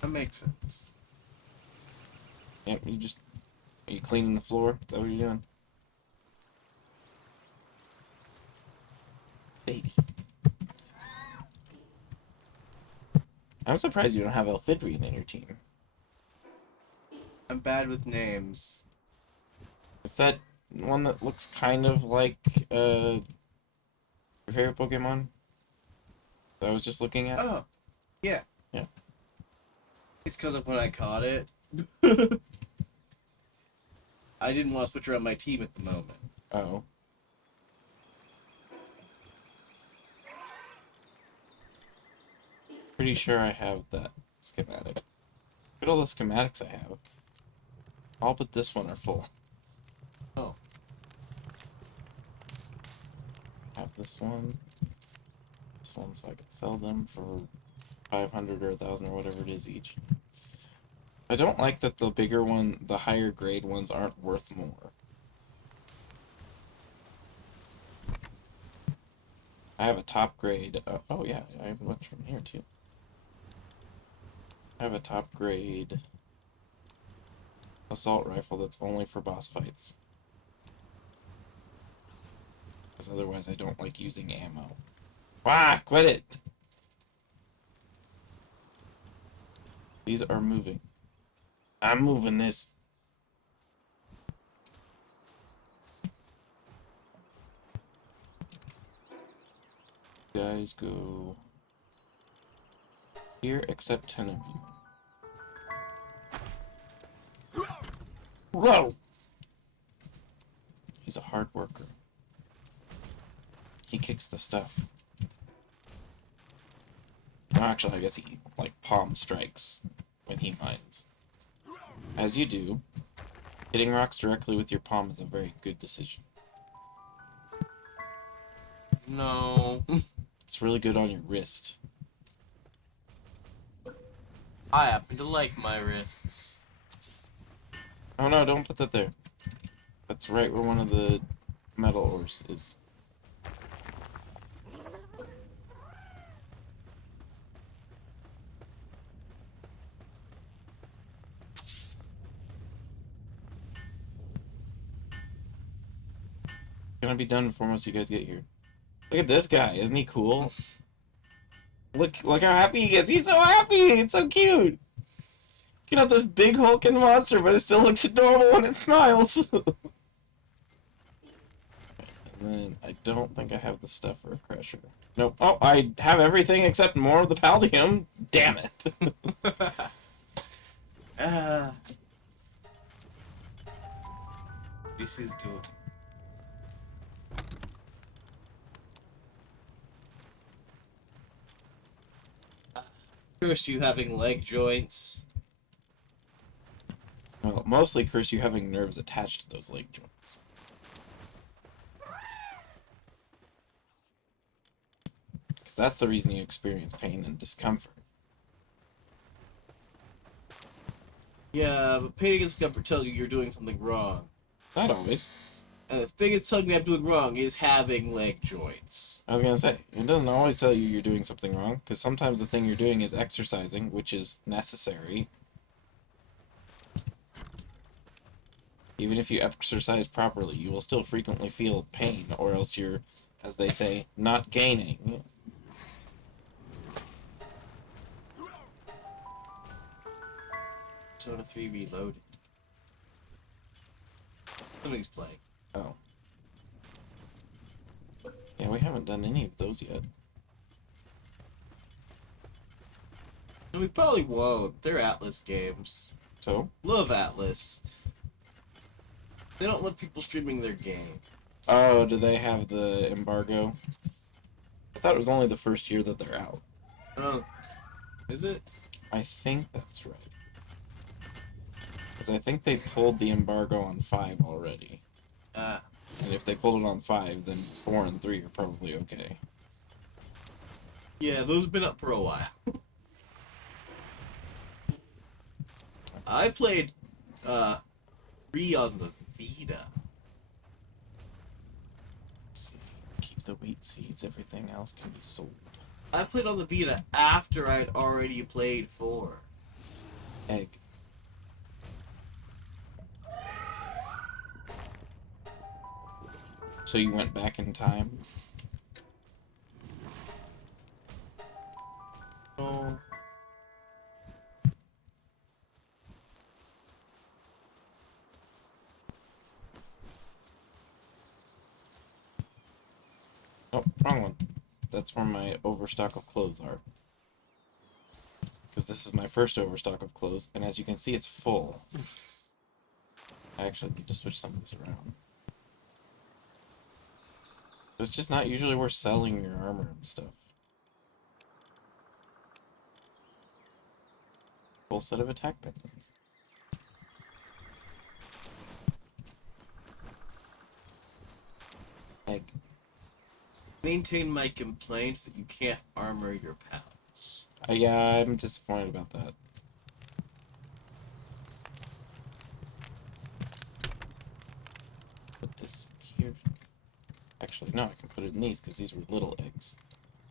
That makes sense. Yep, are you cleaning the floor? Is that what you're doing? Baby. I'm surprised you don't have Elfidrian in your team. I'm bad with names. Is that one that looks kind of like your favorite Pokemon that I was just looking at? Oh, yeah. Yeah. It's because of when I caught it. I didn't want to switch around my team at the moment. Oh. Pretty sure I have that schematic. Look at all the schematics I have. All but this one are full. Oh. I have this one so I can sell them for 500 or 1,000 or whatever it is each. I don't like that the bigger one, the higher grade ones aren't worth more. I have a top grade, oh yeah, I have one from here too. I have a top grade assault rifle that's only for boss fights. Because otherwise I don't like using ammo. Ah, quit it! These are moving. I'm moving this. Guys go here except 10 of you. Whoa! He's a hard worker. He kicks the stuff. Well, actually, I guess he, like, palm strikes when he mines. As you do, hitting rocks directly with your palm is a very good decision. No. It's really good on your wrist. I happen to like my wrists. Oh no, don't put that there. That's right where one of the metal ores is. It's gonna be done before most of you guys get here. Look at this guy, isn't he cool? Look how happy he gets. He's so happy. It's so cute. You know this big hulking monster, but it still looks adorable when it smiles. And then I don't think I have the stuff for a crusher. Nope. Oh, I have everything except more of the paldium. Damn it. This is too. Curse you having leg joints. Well, mostly curse you having nerves attached to those leg joints. Because that's the reason you experience pain and discomfort. Yeah, but pain and discomfort tells you you're doing something wrong. Not always. And the thing it's telling me I'm doing wrong is having leg joints. I was gonna say, it doesn't always tell you you're doing something wrong, because sometimes the thing you're doing is exercising, which is necessary. Even if you exercise properly, you will still frequently feel pain, or else you're, as they say, not gaining. Persona 3 Reloaded. Something's playing. Oh. Yeah, we haven't done any of those yet. And we probably won't. They're Atlas games. So? Love Atlas. They don't let people streaming their game. Oh, do they have the embargo? I thought it was only the first year that they're out. Oh. Is it? I think that's right. Because I think they pulled the embargo on 5 already. Ah. And if they pulled it on 5, then 4 and 3 are probably okay. Yeah, those have been up for a while. I played 3 on the Vita. Keep the wheat seeds, everything else can be sold. I played on the Vita after I'd already played 4. Egg. So you went back in time? Oh. Oh, wrong one. That's where my overstock of clothes are. Because this is my first overstock of clothes, and as you can see, it's full. I actually need to switch some of this around. It's just not usually worth selling your armor and stuff. Full set of attack pendants. Egg. Maintain my complaints that you can't armor your pals. Yeah, I'm disappointed about that. Put this here. Actually, no, I can put it in these because these were little eggs.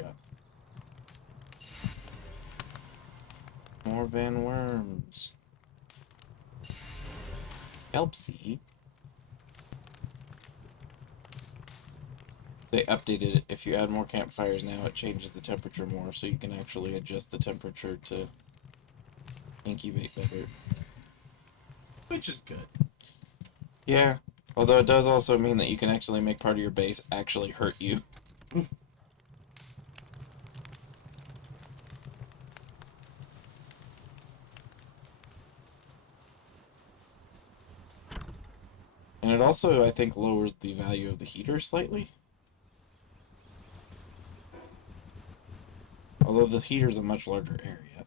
Yeah. More Van Worms. Elpsy. They updated it. If you add more campfires now, it changes the temperature more, so you can actually adjust the temperature to incubate better. Which is good. Yeah, although it does also mean that you can actually make part of your base actually hurt you. And it also, I think, lowers the value of the heater slightly. Although the heater's a much larger area.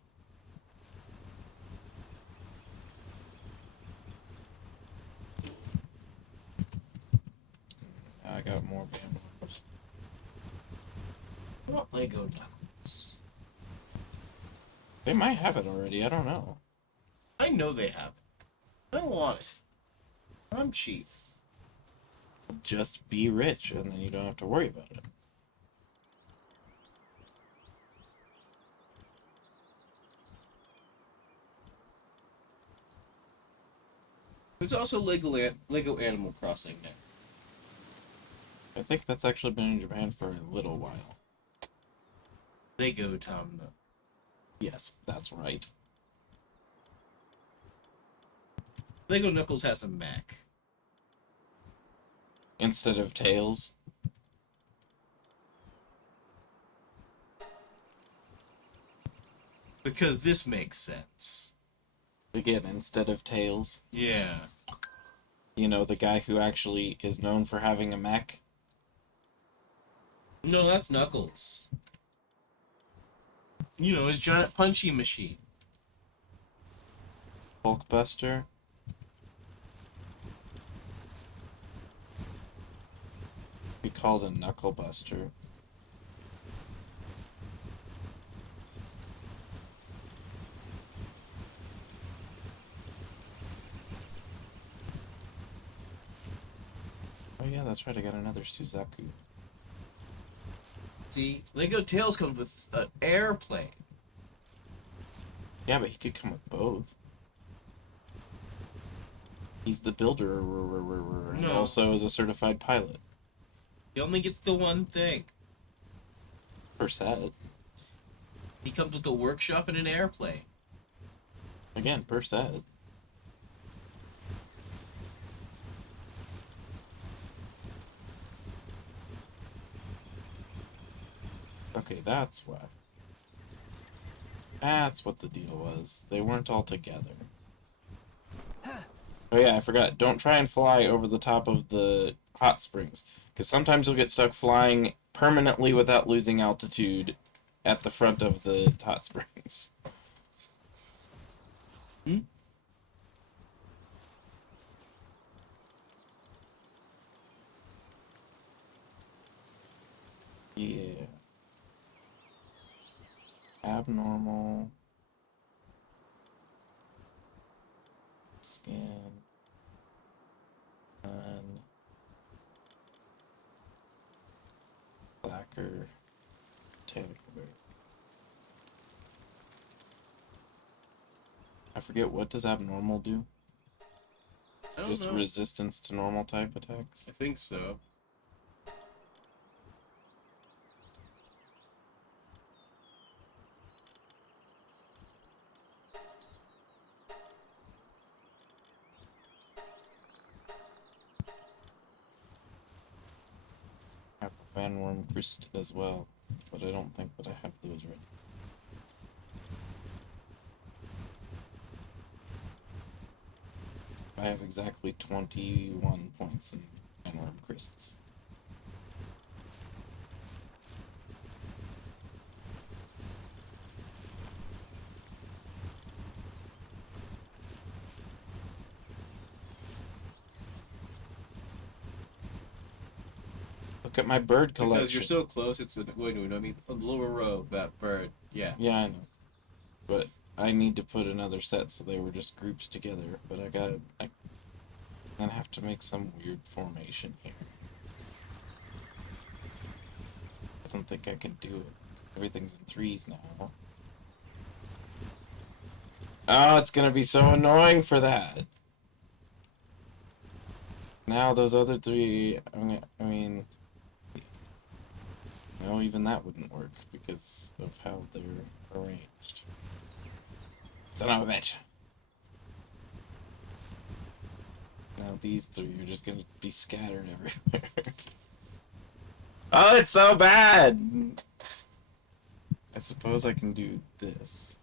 Now I got more bamboo. I want Lego knuckles. They might have it already, I don't know. I know they have it. I don't want it. I'm cheap. Just be rich, and then you don't have to worry about it. There's also Lego Animal Crossing now. I think that's actually been in Japan for a little while. Lego Town, though. Yes, that's right. Lego Knuckles has a Mac. Instead of Tails. Because this makes sense. Again, instead of Tails. Yeah. You know, the guy who actually is known for having a mech. No, that's Knuckles. You know, his giant punching machine. Hulkbuster. Be called a Knucklebuster. Oh yeah, that's right, I got another Suzaku. See, Lego Tails comes with an airplane. Yeah, but he could come with both. He's the builder, and No. also is a certified pilot. He only gets the one thing. Per set. He comes with a workshop and an airplane. Again, per set. Okay, that's what. That's what the deal was. They weren't all together. Oh yeah, I forgot. Don't try and fly over the top of the hot springs, because sometimes you'll get stuck flying permanently without losing altitude at the front of the hot springs. Hmm? Yeah. Abnormal. Scan. And Blacker. Tentacle bear. I forget, what does abnormal do? I don't Just know. resistance to normal type attacks? I think so. Van Ironworm Crystal as well, but I don't think that I have those right. I have exactly 21 points in Ironworm Crystals. Look at my bird collection. Because you're so close, it's going to annoy me. On the lower row, that bird. Yeah. Yeah, I know. But I need to put another set, so they were just groups together. But I'm gonna have to make some weird formation here. I don't think I can do it. Everything's in threes now. Oh, it's gonna be so annoying for that. Now those other three, I mean, no, even that wouldn't work because of how they're arranged. Son of a bitch. Now these three are just gonna be scattered everywhere. Oh, it's so bad! I suppose I can do this.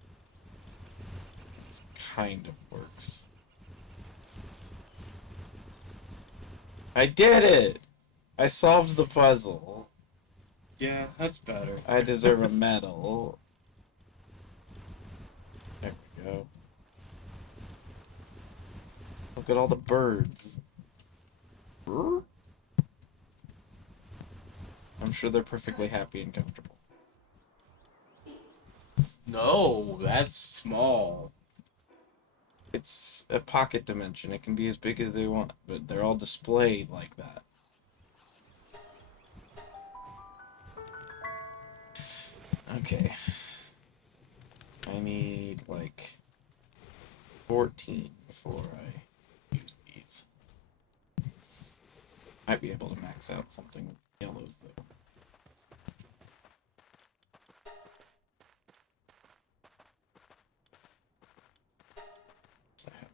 This kind of works. I did it! I solved the puzzle. Yeah, that's better. I deserve a medal. There we go. Look at all the birds. I'm sure they're perfectly happy and comfortable. No, that's small. It's a pocket dimension. It can be as big as they want, but they're all displayed like that. Okay. I need like 14 before I use these. Might be able to max out something with yellows though. So I have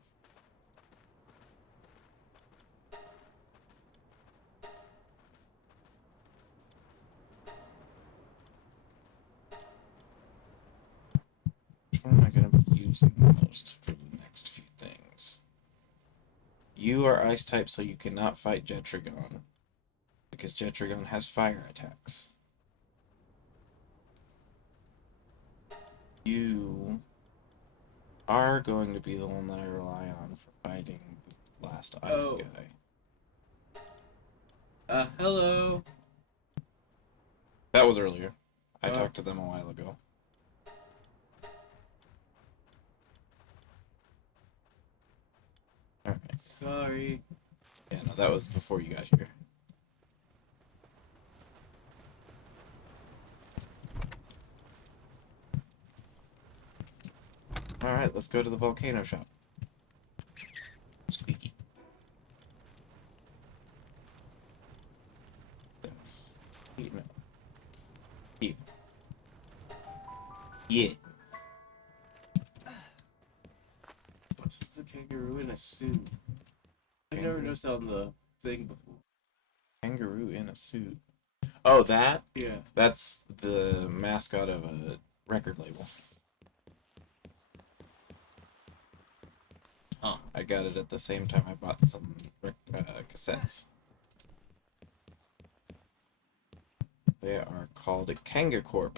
which one am I going to be using the most for the next few things? You are ice type, so you cannot fight Jetragon, because Jetragon has fire attacks. You are going to be the one that I rely on for fighting the last ice guy. Hello. That was earlier. I talked to them a while ago. Alright. Sorry. Yeah, no, that was before you got here. Alright, let's go to the volcano shop. Squeaky. Eat me. Eat. Yeah. What's the kangaroo in a suit? I've never noticed that on the thing before. Kangaroo in a suit. Oh, that? Yeah. That's the mascot of a record label. Huh. I got it at the same time I bought some cassettes. They are called a Kangacorp.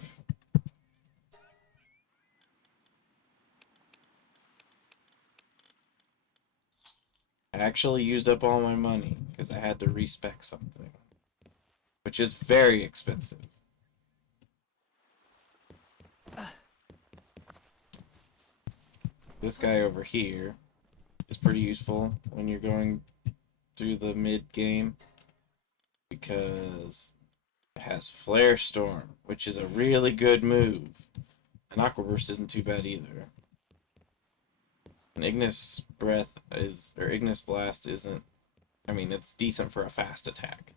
I actually used up all my money because I had to respec something, which is very expensive. This guy over here is pretty useful when you're going through the mid game because it has Flare Storm, which is a really good move. And Aqua Burst isn't too bad either. And Ignis Breath is, or Ignis Blast isn't, I mean, it's decent for a fast attack.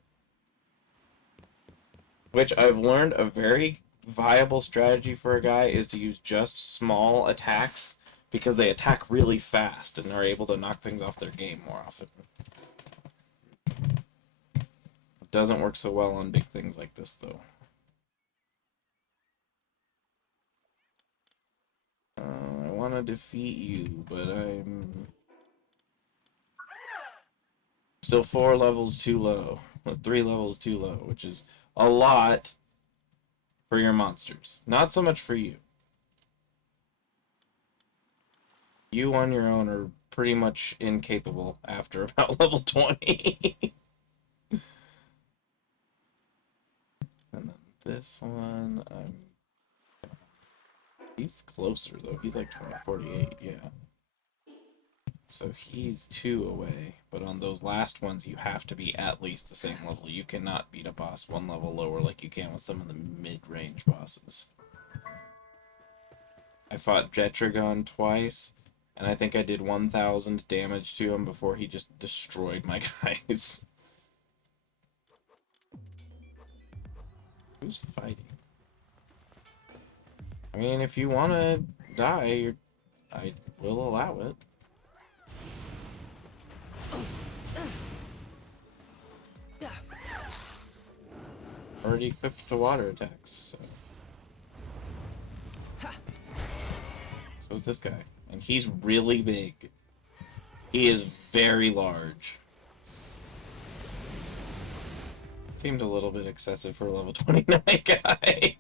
Which I've learned a very viable strategy for a guy is to use just small attacks because they attack really fast and are able to knock things off their game more often. I've doesn't work so well on big things like this, though. I want to defeat you, but I'm still 4 levels too low. 3 levels too low, which is a lot for your monsters. Not so much for you. You on your own are pretty much incapable after about level 20. And then this one, he's closer though. He's like 2048, yeah. So he's 2 away, but on those last ones, you have to be at least the same level. You cannot beat a boss 1 level lower like you can with some of the mid-range bosses. I fought Jetragon twice, and I think I did 1,000 damage to him before he just destroyed my guys. Who's fighting? I mean, if you want to die, I will allow it. Already equipped to water attacks, so. So is this guy. And he's really big. He is very large. Seemed a little bit excessive for a level 29 guy.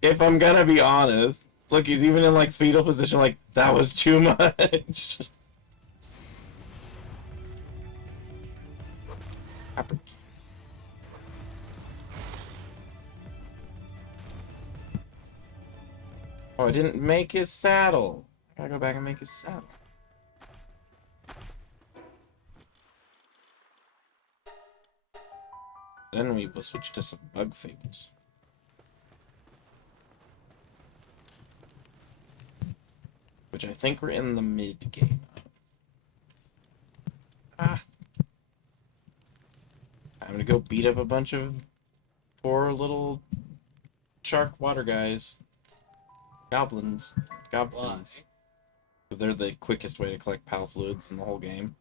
If I'm gonna be honest. Look, he's even in like fetal position, like, that was too much. Oh, I didn't make his saddle. I gotta go back and make his saddle. Then we will switch to some bug fables. Which I think we're in the mid game. Ah. I'm gonna go beat up a bunch of poor little shark water guys. Goblins. Goblins. Because they're the quickest way to collect pal fluids in the whole game.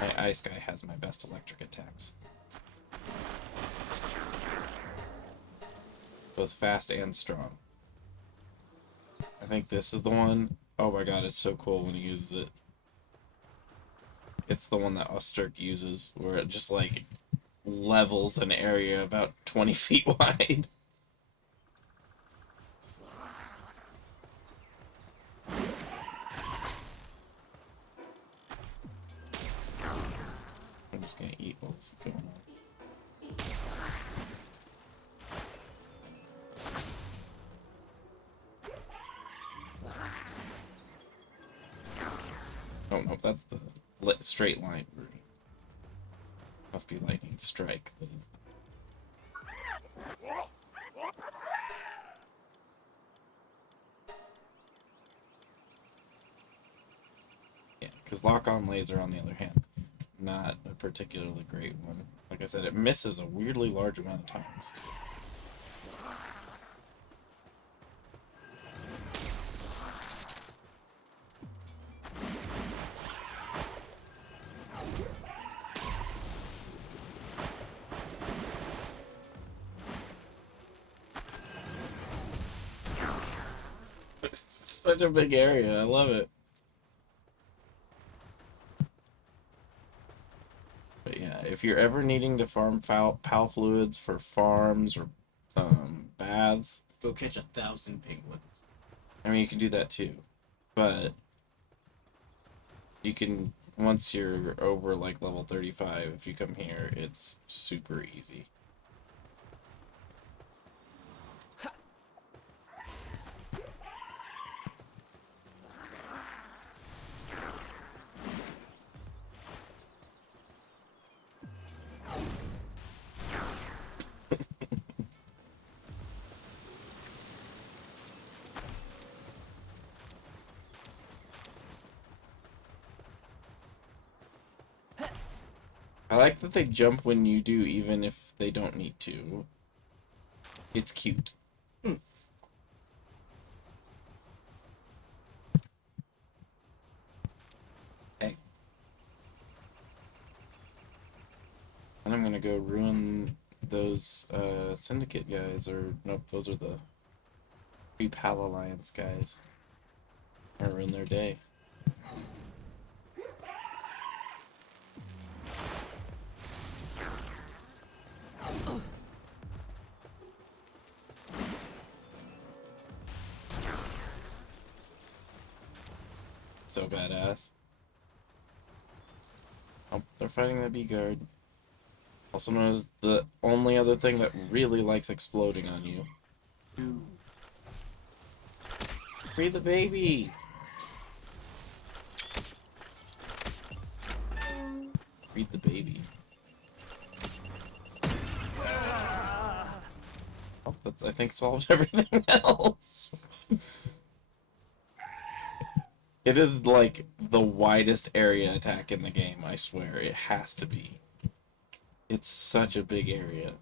My ice guy has my best electric attacks. Both fast and strong. I think this is the one. Oh my god, it's so cool when he uses it. It's the one that Osterk uses, where it just, like, levels an area about 20 feet wide. I'm just gonna eat while this is going on. Oh no, that's the straight line version. Must be lightning strike. That is. Yeah, because lock-on laser, on the other hand, not a particularly great one. Like I said, it misses a weirdly large amount of times. Such a big area. I love it. But yeah, if you're ever needing to farm pal fluids for farms or baths, Go catch 1,000 penguins. I mean, you can do that too. But you can, once you're over like level 35, if you come here, it's super easy. I like that they jump when you do, even if they don't need to. It's cute. gonna go ruin those Syndicate guys, or nope, those are the Pre-Pal Alliance guys. Or ruin their day. So badass. Oh, they're fighting the B-Guard. Also known as the only other thing that really likes exploding on you. Free the baby! Free the baby. Oh, that's, I think, solved everything else. It is like the widest area attack in the game, I swear. It has to be. It's such a big area.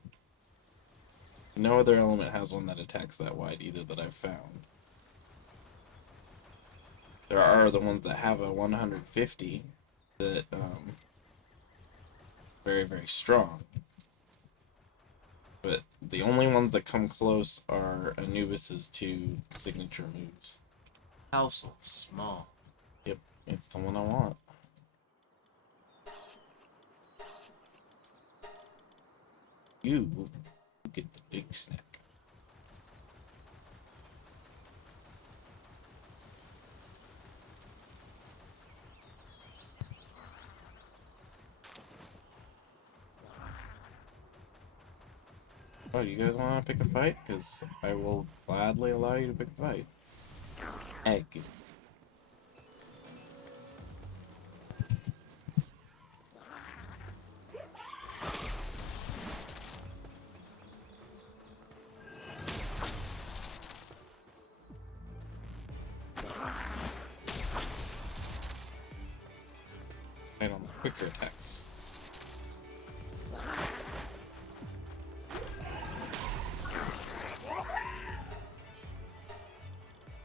No other element has one that attacks that wide either that I've found. There are the ones that have a 150 that, very, very strong. But the only ones that come close are Anubis's two signature moves. How so small? Yep, it's the one I want. You get the big snack. Oh, you guys want to pick a fight? Because I will gladly allow you to pick a fight. Egg. Fight on the quicker attacks.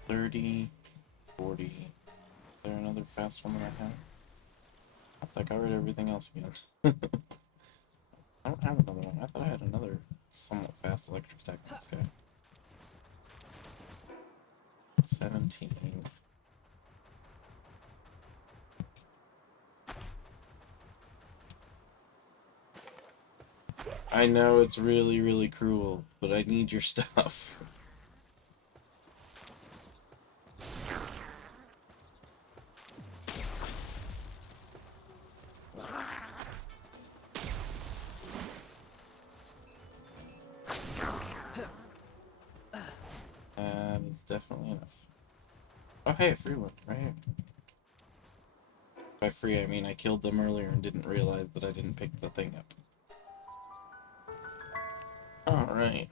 $30, $40. Is there another fast one that I have? I think I read everything else again. I don't have another one. I thought I had another somewhat fast electric attack on this guy. 17. I know it's really, really cruel, but I need your stuff. That is definitely enough. Oh, hey, a free one, right here. By free, I mean I killed them earlier and didn't realize that I didn't pick the thing up. Alright.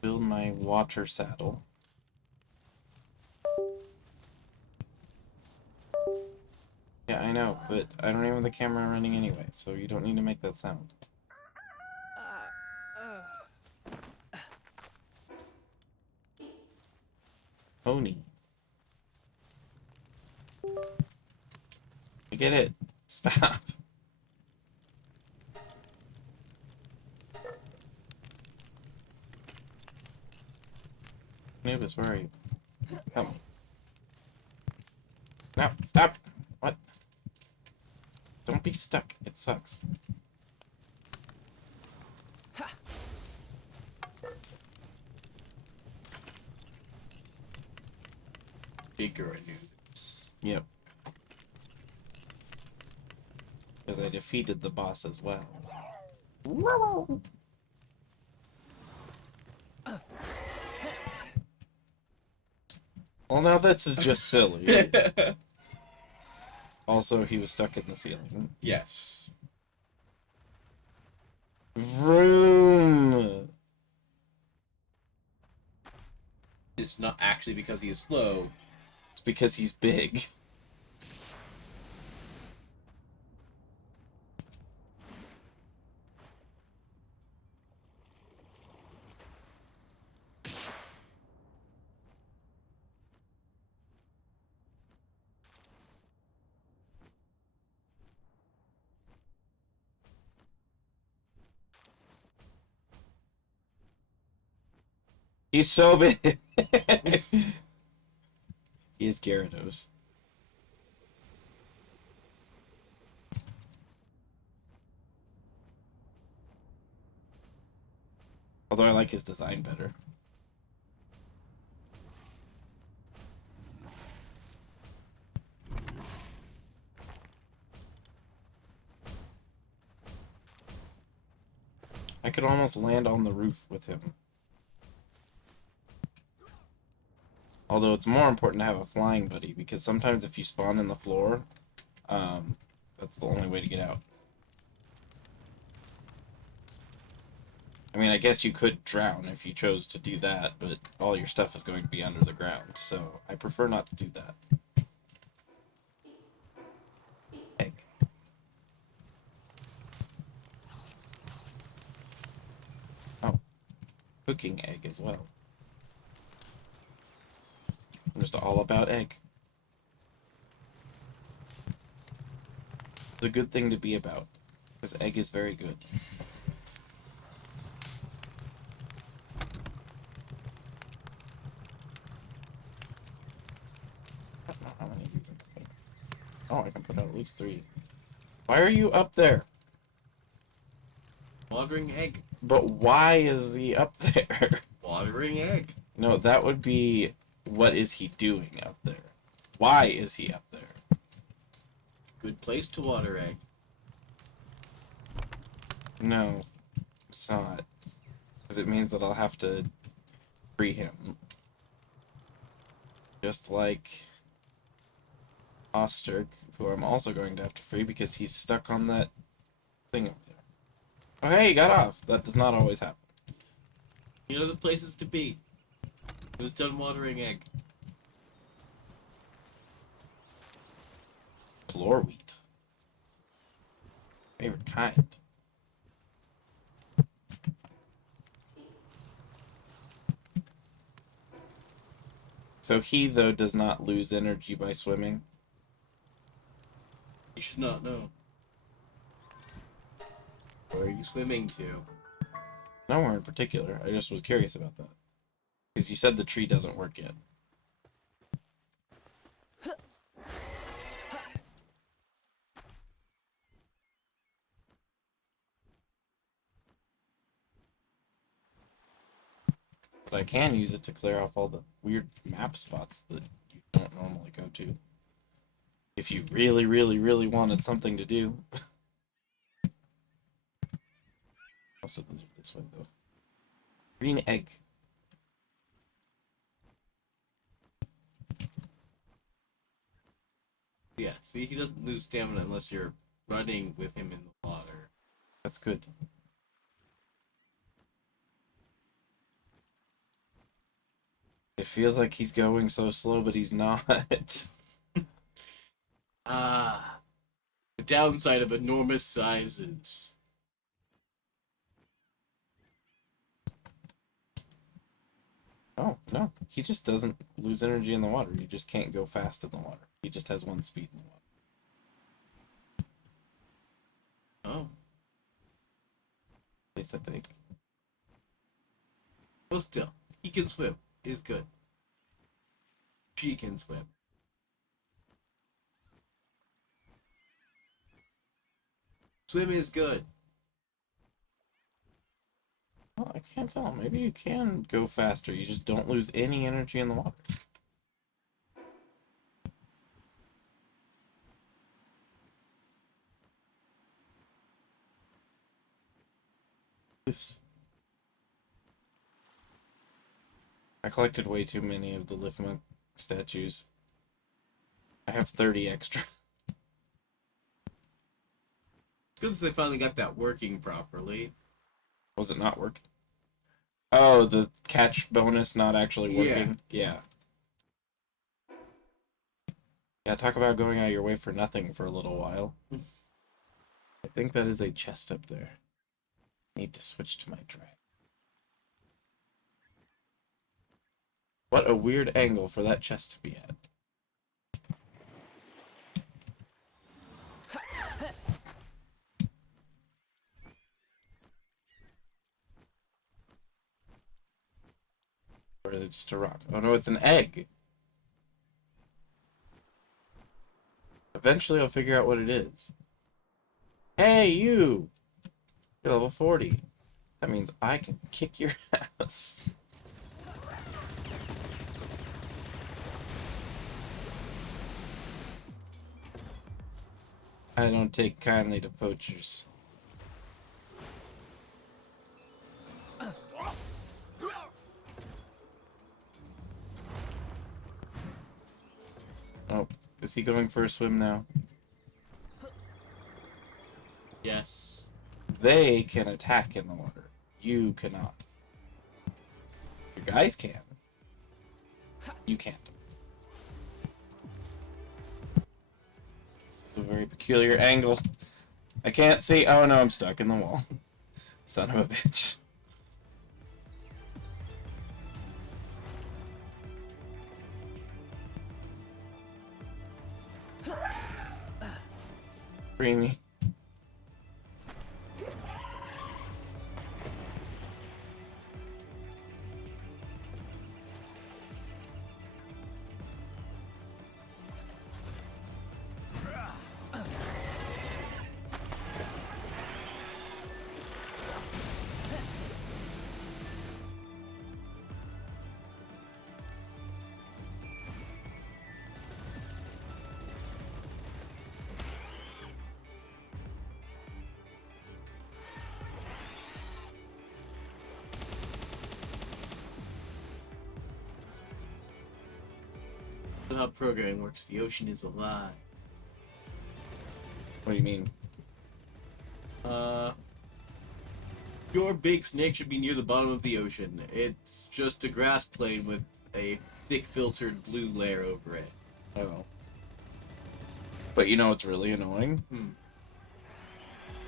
Build my water saddle. Yeah, I know, but I don't even have the camera running anyway, so you don't need to make that sound. Pony. I get it. Stop. Anubis, where are you? Help me. No, stop! What? Don't be stuck. It sucks. Bigger Anubis. Yep. Because I defeated the boss as well. Well, now this is just silly. Also, he was stuck in the ceiling. Yes. Vroom! It's not actually because he is slow. It's because he's big. He's so big. He is Gyarados. Although I like his design better. I could almost land on the roof with him. Although it's more important to have a flying buddy, because sometimes if you spawn in the floor, that's the only way to get out. I mean, I guess you could drown if you chose to do that, but all your stuff is going to be under the ground, so I prefer not to do that. Egg. Oh, cooking egg as well. I'm just all about egg. It's a good thing to be about, because egg is very good. I don't know how many of these I can put. Oh, I can put out at least 3. Why are you up there? Watering egg. But why is he up there? Watering egg. No, that would be, what is he doing up there? Why is he up there? Good place to water egg. No, it's not. Because it means that I'll have to free him. Just like Osterk, who I'm also going to have to free because he's stuck on that thing up there. Oh, hey, he got off. That does not always happen. You know the places to be. Who's done watering egg? Floor wheat. Favorite kind. So he, though, does not lose energy by swimming. You should not know. Where are you swimming to? Nowhere in particular. I just was curious about that. Because you said the tree doesn't work yet. But I can use it to clear off all the weird map spots that you don't normally go to. If you really, really, really wanted something to do. Most of those are this way, though. Green egg. Yeah, see, he doesn't lose stamina unless you're running with him in the water. That's good. It feels like he's going so slow, but he's not. Ah, the downside of enormous sizes. Oh, no. He just doesn't lose energy in the water. He just can't go fast in the water. He just has 1 speed in the water. Oh. At least I think. Well, still, he can swim. Is good. She can swim. Swim is good. Well, I can't tell. Maybe you can go faster. You just don't lose any energy in the water. Lifts. I collected way too many of the Lifma statues. I have 30 extra. It's good that they finally got that working properly. Was it not working? Oh, the catch bonus not actually working? Yeah. Yeah, talk about going out of your way for nothing for a little while. I think that is a chest up there. Need to switch to my drag. What a weird angle for that chest to be at. it just a rock? Oh no, it's an egg. Eventually I'll figure out what it is. Hey, you! You're level 40. That means I can kick your ass. I don't take kindly to poachers. Oh, is he going for a swim now? Yes. They can attack in the water. You cannot. Your guys can. You can't. This is a very peculiar angle. I can't see. Oh no, I'm stuck in the wall. Son of a bitch. Free me. That's how programming works. The ocean is alive. What do you mean? Your big snake should be near the bottom of the ocean. It's just a grass plain with a thick filtered blue layer over it. Oh. But you know what's really annoying?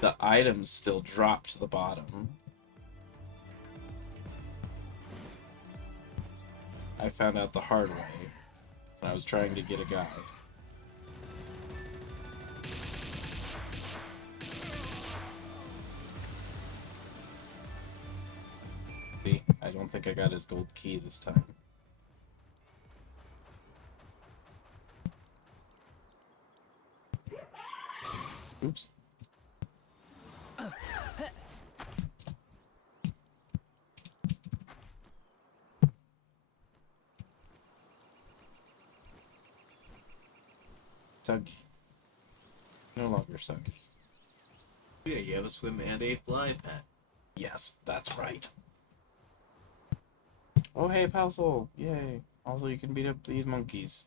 The items still drop to the bottom. I found out the hard way when I was trying to get a guide. See, I don't think I got his gold key this time. Oops. Suggy. No longer Suggy. Yeah, you have a swim and a fly pet. Yes, that's right. Oh hey, Palworld! Yay! Also, you can beat up these monkeys.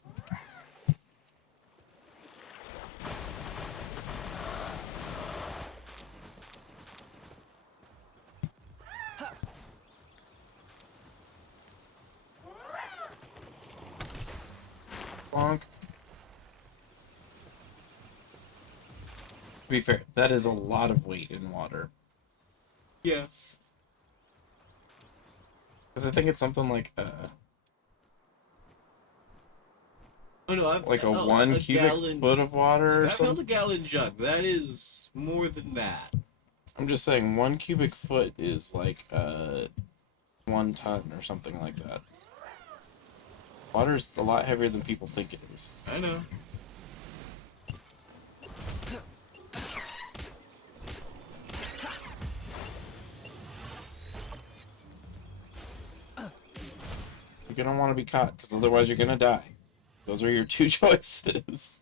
Bonk. To be fair, that is a lot of weight in water. Yeah. Because I think it's something like Oh no, I've like a oh, 1 a cubic gallon, foot of water or I've held a something. gallon jug. That is more than that. I'm just saying 1 cubic foot is like 1 ton or something like that. Water's a lot heavier than people think it is. I know. You're gonna want to be caught, because otherwise you're gonna die. Those are your two choices.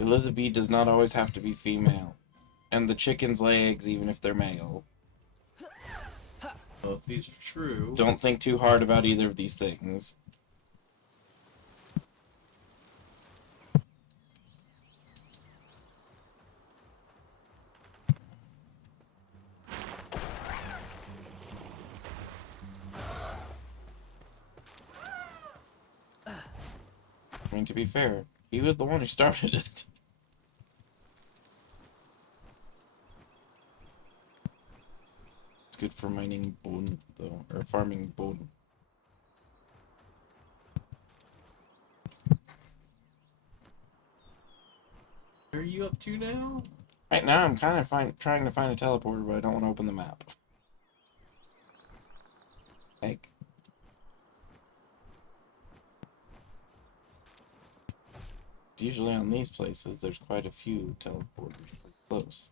Elizabeth does not always have to be female. And the chickens lay eggs even if they're male. Both these are true. Don't think too hard about either of these things. I mean, to be fair, he was the one who started it. It's good for mining bone, though, or farming bone. you up to now? Right now, I'm kind of trying to find a teleporter, but I don't want to open the map. Egg. Usually on these places, there's quite a few teleporters pretty close.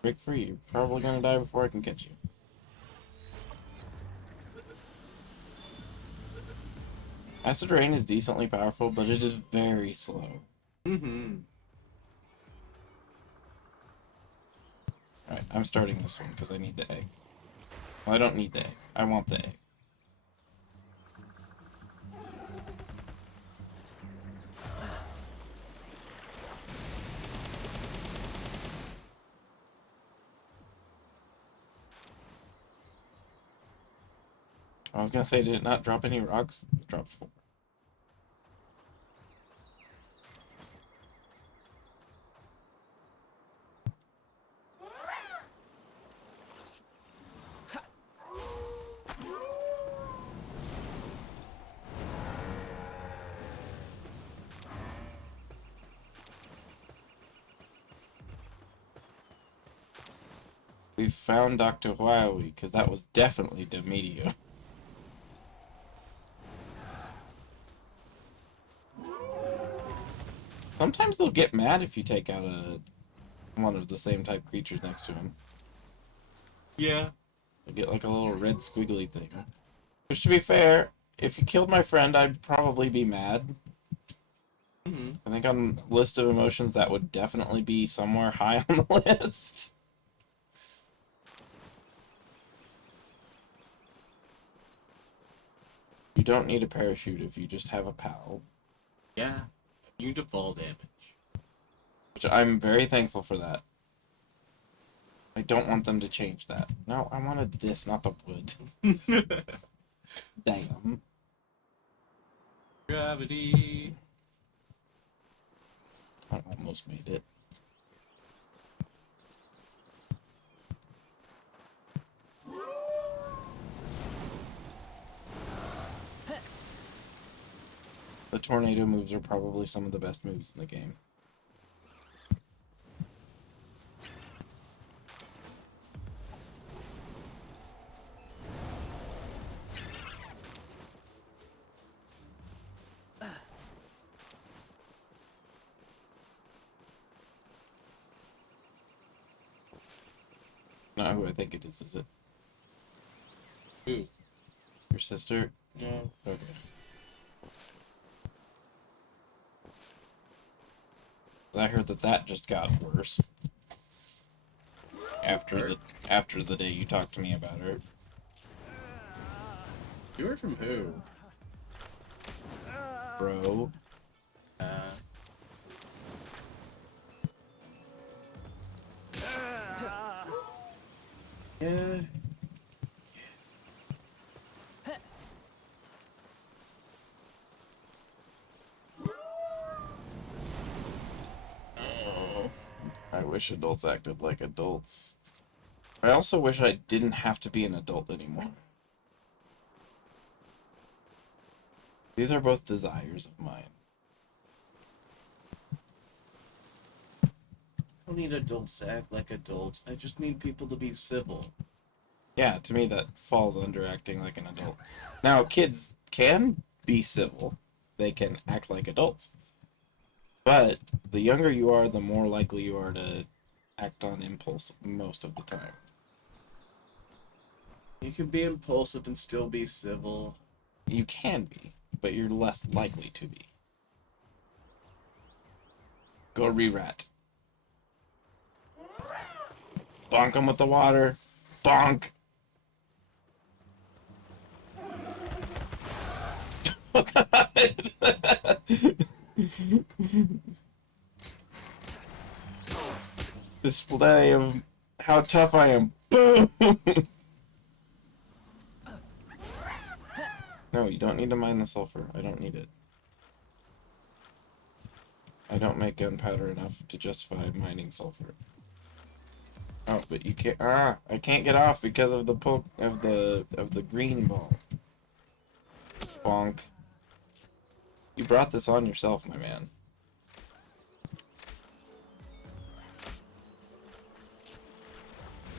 Break free. You're probably gonna die before I can catch you. Acid Rain is decently powerful, but it is very slow. Mm-hmm. Alright, I'm starting this one because I need the egg. Well, I don't need the egg. I want the egg. I was gonna say, did it not drop any rocks? It dropped 4. We found Dr. Huawei, because that was definitely Demetrio. Sometimes they'll get mad if you take out one of the same type creatures next to him. Yeah. They get like a little red squiggly thing. Which, to be fair, if you killed my friend, I'd probably be mad. Mm-hmm. I think on the list of emotions, that would definitely be somewhere high on the list. You don't need a parachute if you just have a PAL. Yeah. You to fall damage. Which I'm very thankful for that. I don't want them to change that. No, I wanted this, not the wood. Damn. Gravity. I almost made it. The tornado moves are probably some of the best moves in the game. Not who I think it is it? Who? Your sister? No. Okay. I heard that just got worse. After the day you talked to me about her. You heard from who? Bro. Yeah. Oh, I wish adults acted like adults. I also wish I didn't have to be an adult anymore. These are both desires of mine. I don't need adults to act like adults. I just need people to be civil. Yeah, to me that falls under acting like an adult. Now, kids can be civil. They can act like adults. But the younger you are, the more likely you are to act on impulse most of the time. You can be impulsive and still be civil. You can be, but you're less likely to be. Go re-rat. Bonk him with the water. Bonk! Display of how tough I am. Boom! No, you don't need to mine the sulfur. I don't need it. I don't make gunpowder enough to justify mining sulfur. Oh, but you can't. Ah, I can't get off because of the poke of the green ball. Bonk. You brought this on yourself, my man.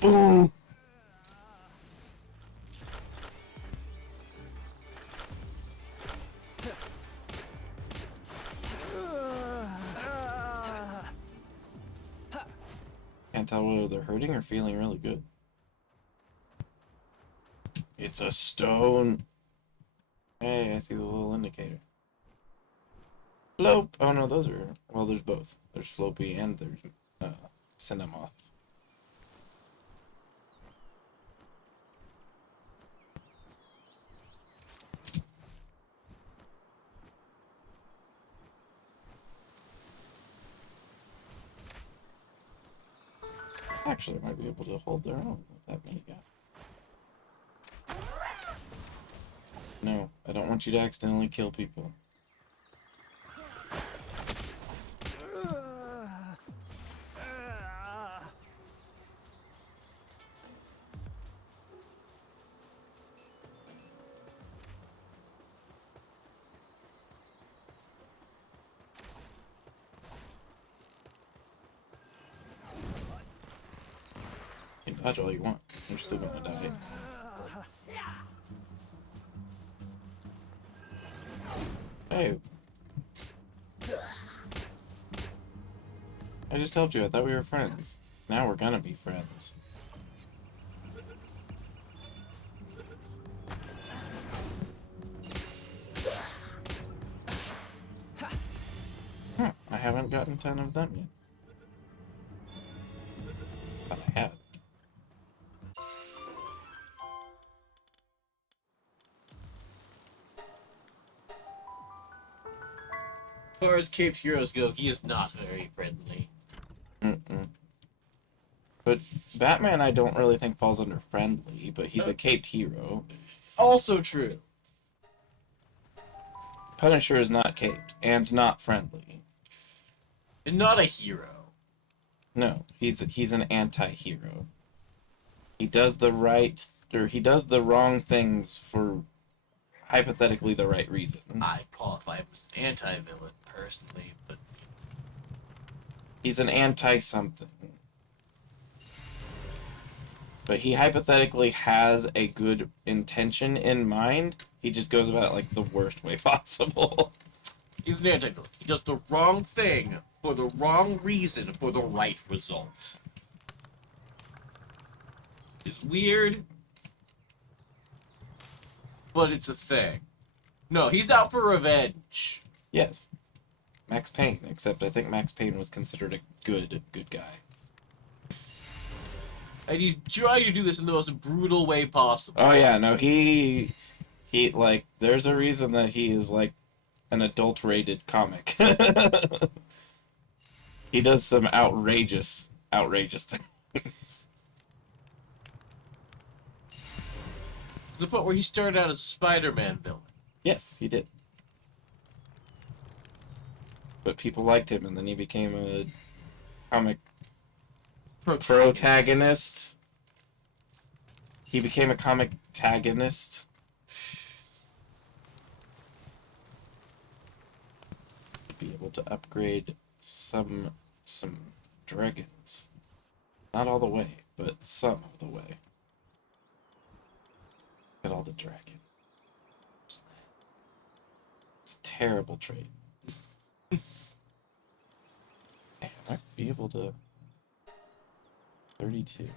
Boom. Can't tell whether they're hurting or feeling really good. It's a stone. Hey, I see the little indicator. Flope. Oh no, those are. Well, there's both. There's Floppy and there's Cinnamoth. Actually, I might be able to hold their own with that mini guy. No, I don't want you to accidentally kill people. You can dodge all you want. You're still gonna die. Hey. I just helped you. I thought we were friends. Now we're gonna be friends. Huh, I haven't gotten 10 of them yet. Thought I had. As far as Caped heroes go, he is not very friendly. Mm-mm. But Batman I don't really think falls under friendly, but he's a caped hero. Also true. Punisher is not caped, and not friendly. And not a hero. No, he's an anti-hero. He does the right, or he does the wrong things for hypothetically the right reason. I'd qualify him as an anti-villain, personally, but... He's an anti-something. But he hypothetically has a good intention in mind. He just goes about it like the worst way possible. He's an anti-villain. He does the wrong thing for the wrong reason for the right result. It's weird, but it's a thing. No, he's out for revenge. Yes. Max Payne, except I think Max Payne was considered a good guy. And he's trying to do this in the most brutal way possible. Oh yeah, no, he like there's a reason that he is like an adult-rated comic. He does some outrageous things. To the point where he started out as a Spider-Man villain. Yes, he did. But people liked him, and then he became a comic protagonist. He became a comic antagonist. Be able to upgrade some dragons. Not all the way, but some of the way. Get all the dragons. It's a terrible trait. I might be able to... 32.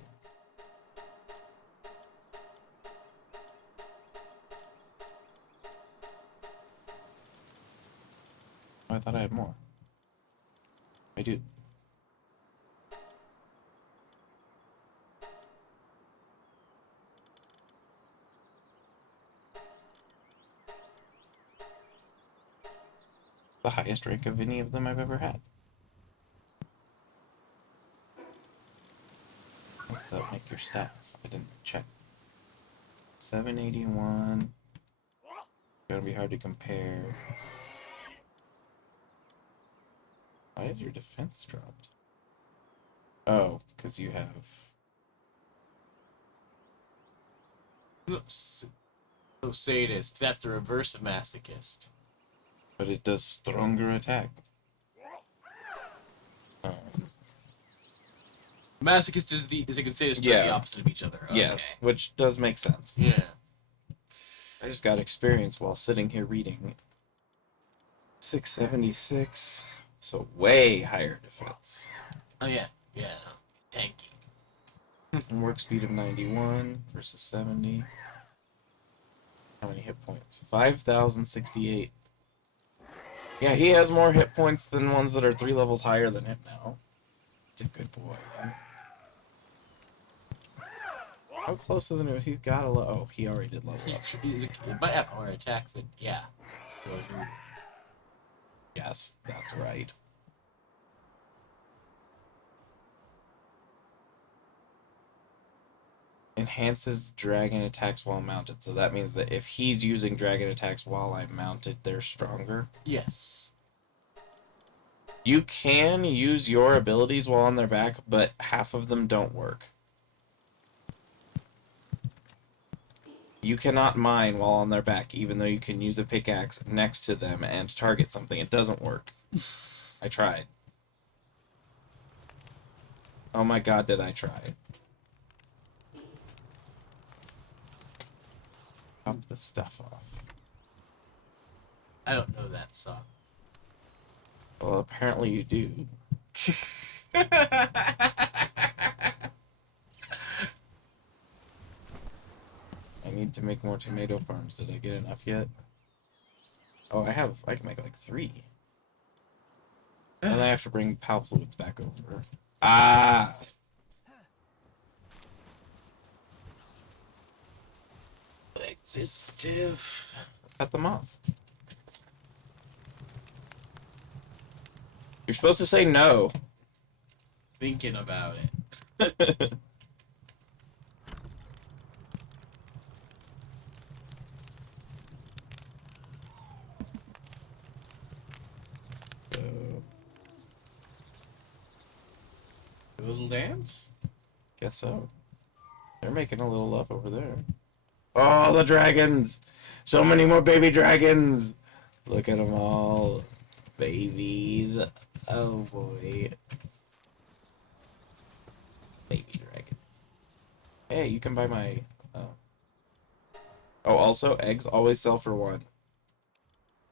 Oh, I thought I had more. I do. The highest rank of any of them I've ever had. What's that make your stats? I didn't check. 781. Gonna be hard to compare. Why did your defense drop? Oh, because you have... Oh, sadist. That's the reverse of masochist. But it does stronger attack. Masochist is a sadist are the opposite of each other. Okay. Yes, which does make sense. Yeah. I just got experience while sitting here reading. 676, so way higher defense. Oh yeah, yeah. Tanky. And work speed of 91 versus 70. How many hit points? 5,068. Yeah, he has more hit points than ones that are 3 levels higher than him now. It's a good boy. How close is it? He's got a oh, he already did level up. He might have more attacks than yeah. Yes, that's right. Enhances dragon attacks while mounted. So that means that if he's using dragon attacks while I'm mounted, they're stronger. Yes. You can use your abilities while on their back, but half of them don't work. You cannot mine while on their back, even though you can use a pickaxe next to them and target something. It doesn't work. I tried. Oh my god, did I try. Pop the stuff off. I don't know that song. Well, apparently you do. I need to make more tomato farms. Did I get enough yet? Oh, I can make like 3. And I have to bring pal fluids back over. Ah! Legs is stiff. Cut them off. You're supposed to say no. Thinking about it. A little dance? Guess so. They're making a little love over there. Oh, the dragons! So many more baby dragons! Look at them all. Babies. Oh boy. Baby dragons. Hey, you can buy my... Oh, also, eggs always sell for 1.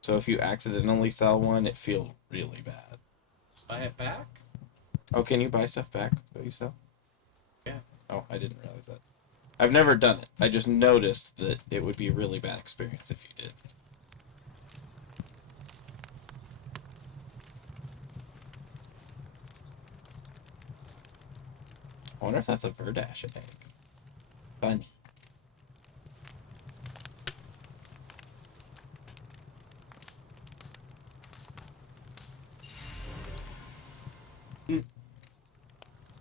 So if you accidentally sell one, it feels really bad. Buy it back? Oh, can you buy stuff back that you sell? Yeah. Oh, I didn't realize that. I've never done it. I just noticed that it would be a really bad experience if you did. I wonder if that's a Verdash egg. Funny.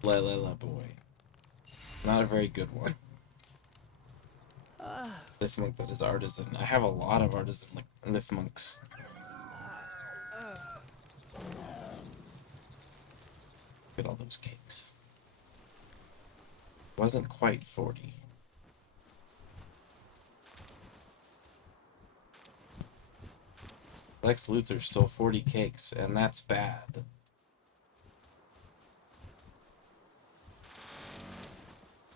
La boy. Not a very good one. Lift monk that is artisan. I have a lot of artisan lift monks. Look at all those cakes. Wasn't quite 40. Lex Luthor stole 40 cakes, and that's bad.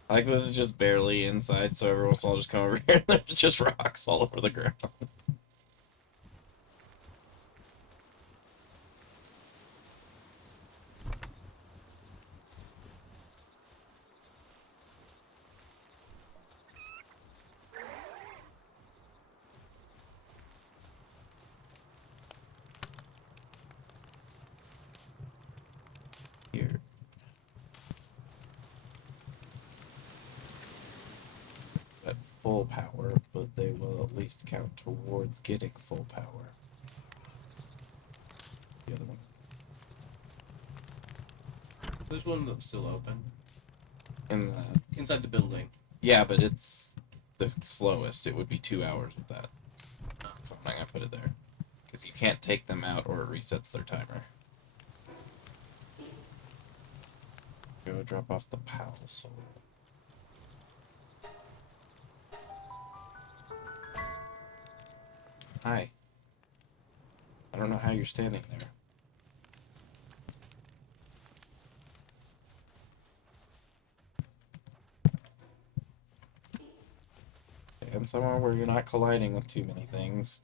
Like, this is just barely inside, so every once in a while I'll just come over here and there's just rocks all over the ground. Here. At full power, but they will at least count towards getting full power. The other one. There's one that's still open. In the... Inside the building. Yeah, but it's the slowest. It would be 2 hours with that. So I'm not gonna put it there. Because you can't take them out or it resets their timer. Go drop off the pal soul. Hi. I don't know how you're standing there. And somewhere where you're not colliding with too many things.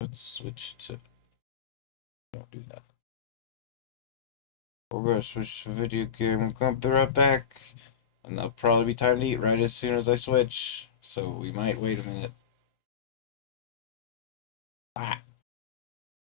Let's switch to... Don't do that. We're gonna switch to video game. I'm gonna be right back. And that'll probably be time to eat right as soon as I switch. So we might wait a minute. Ah.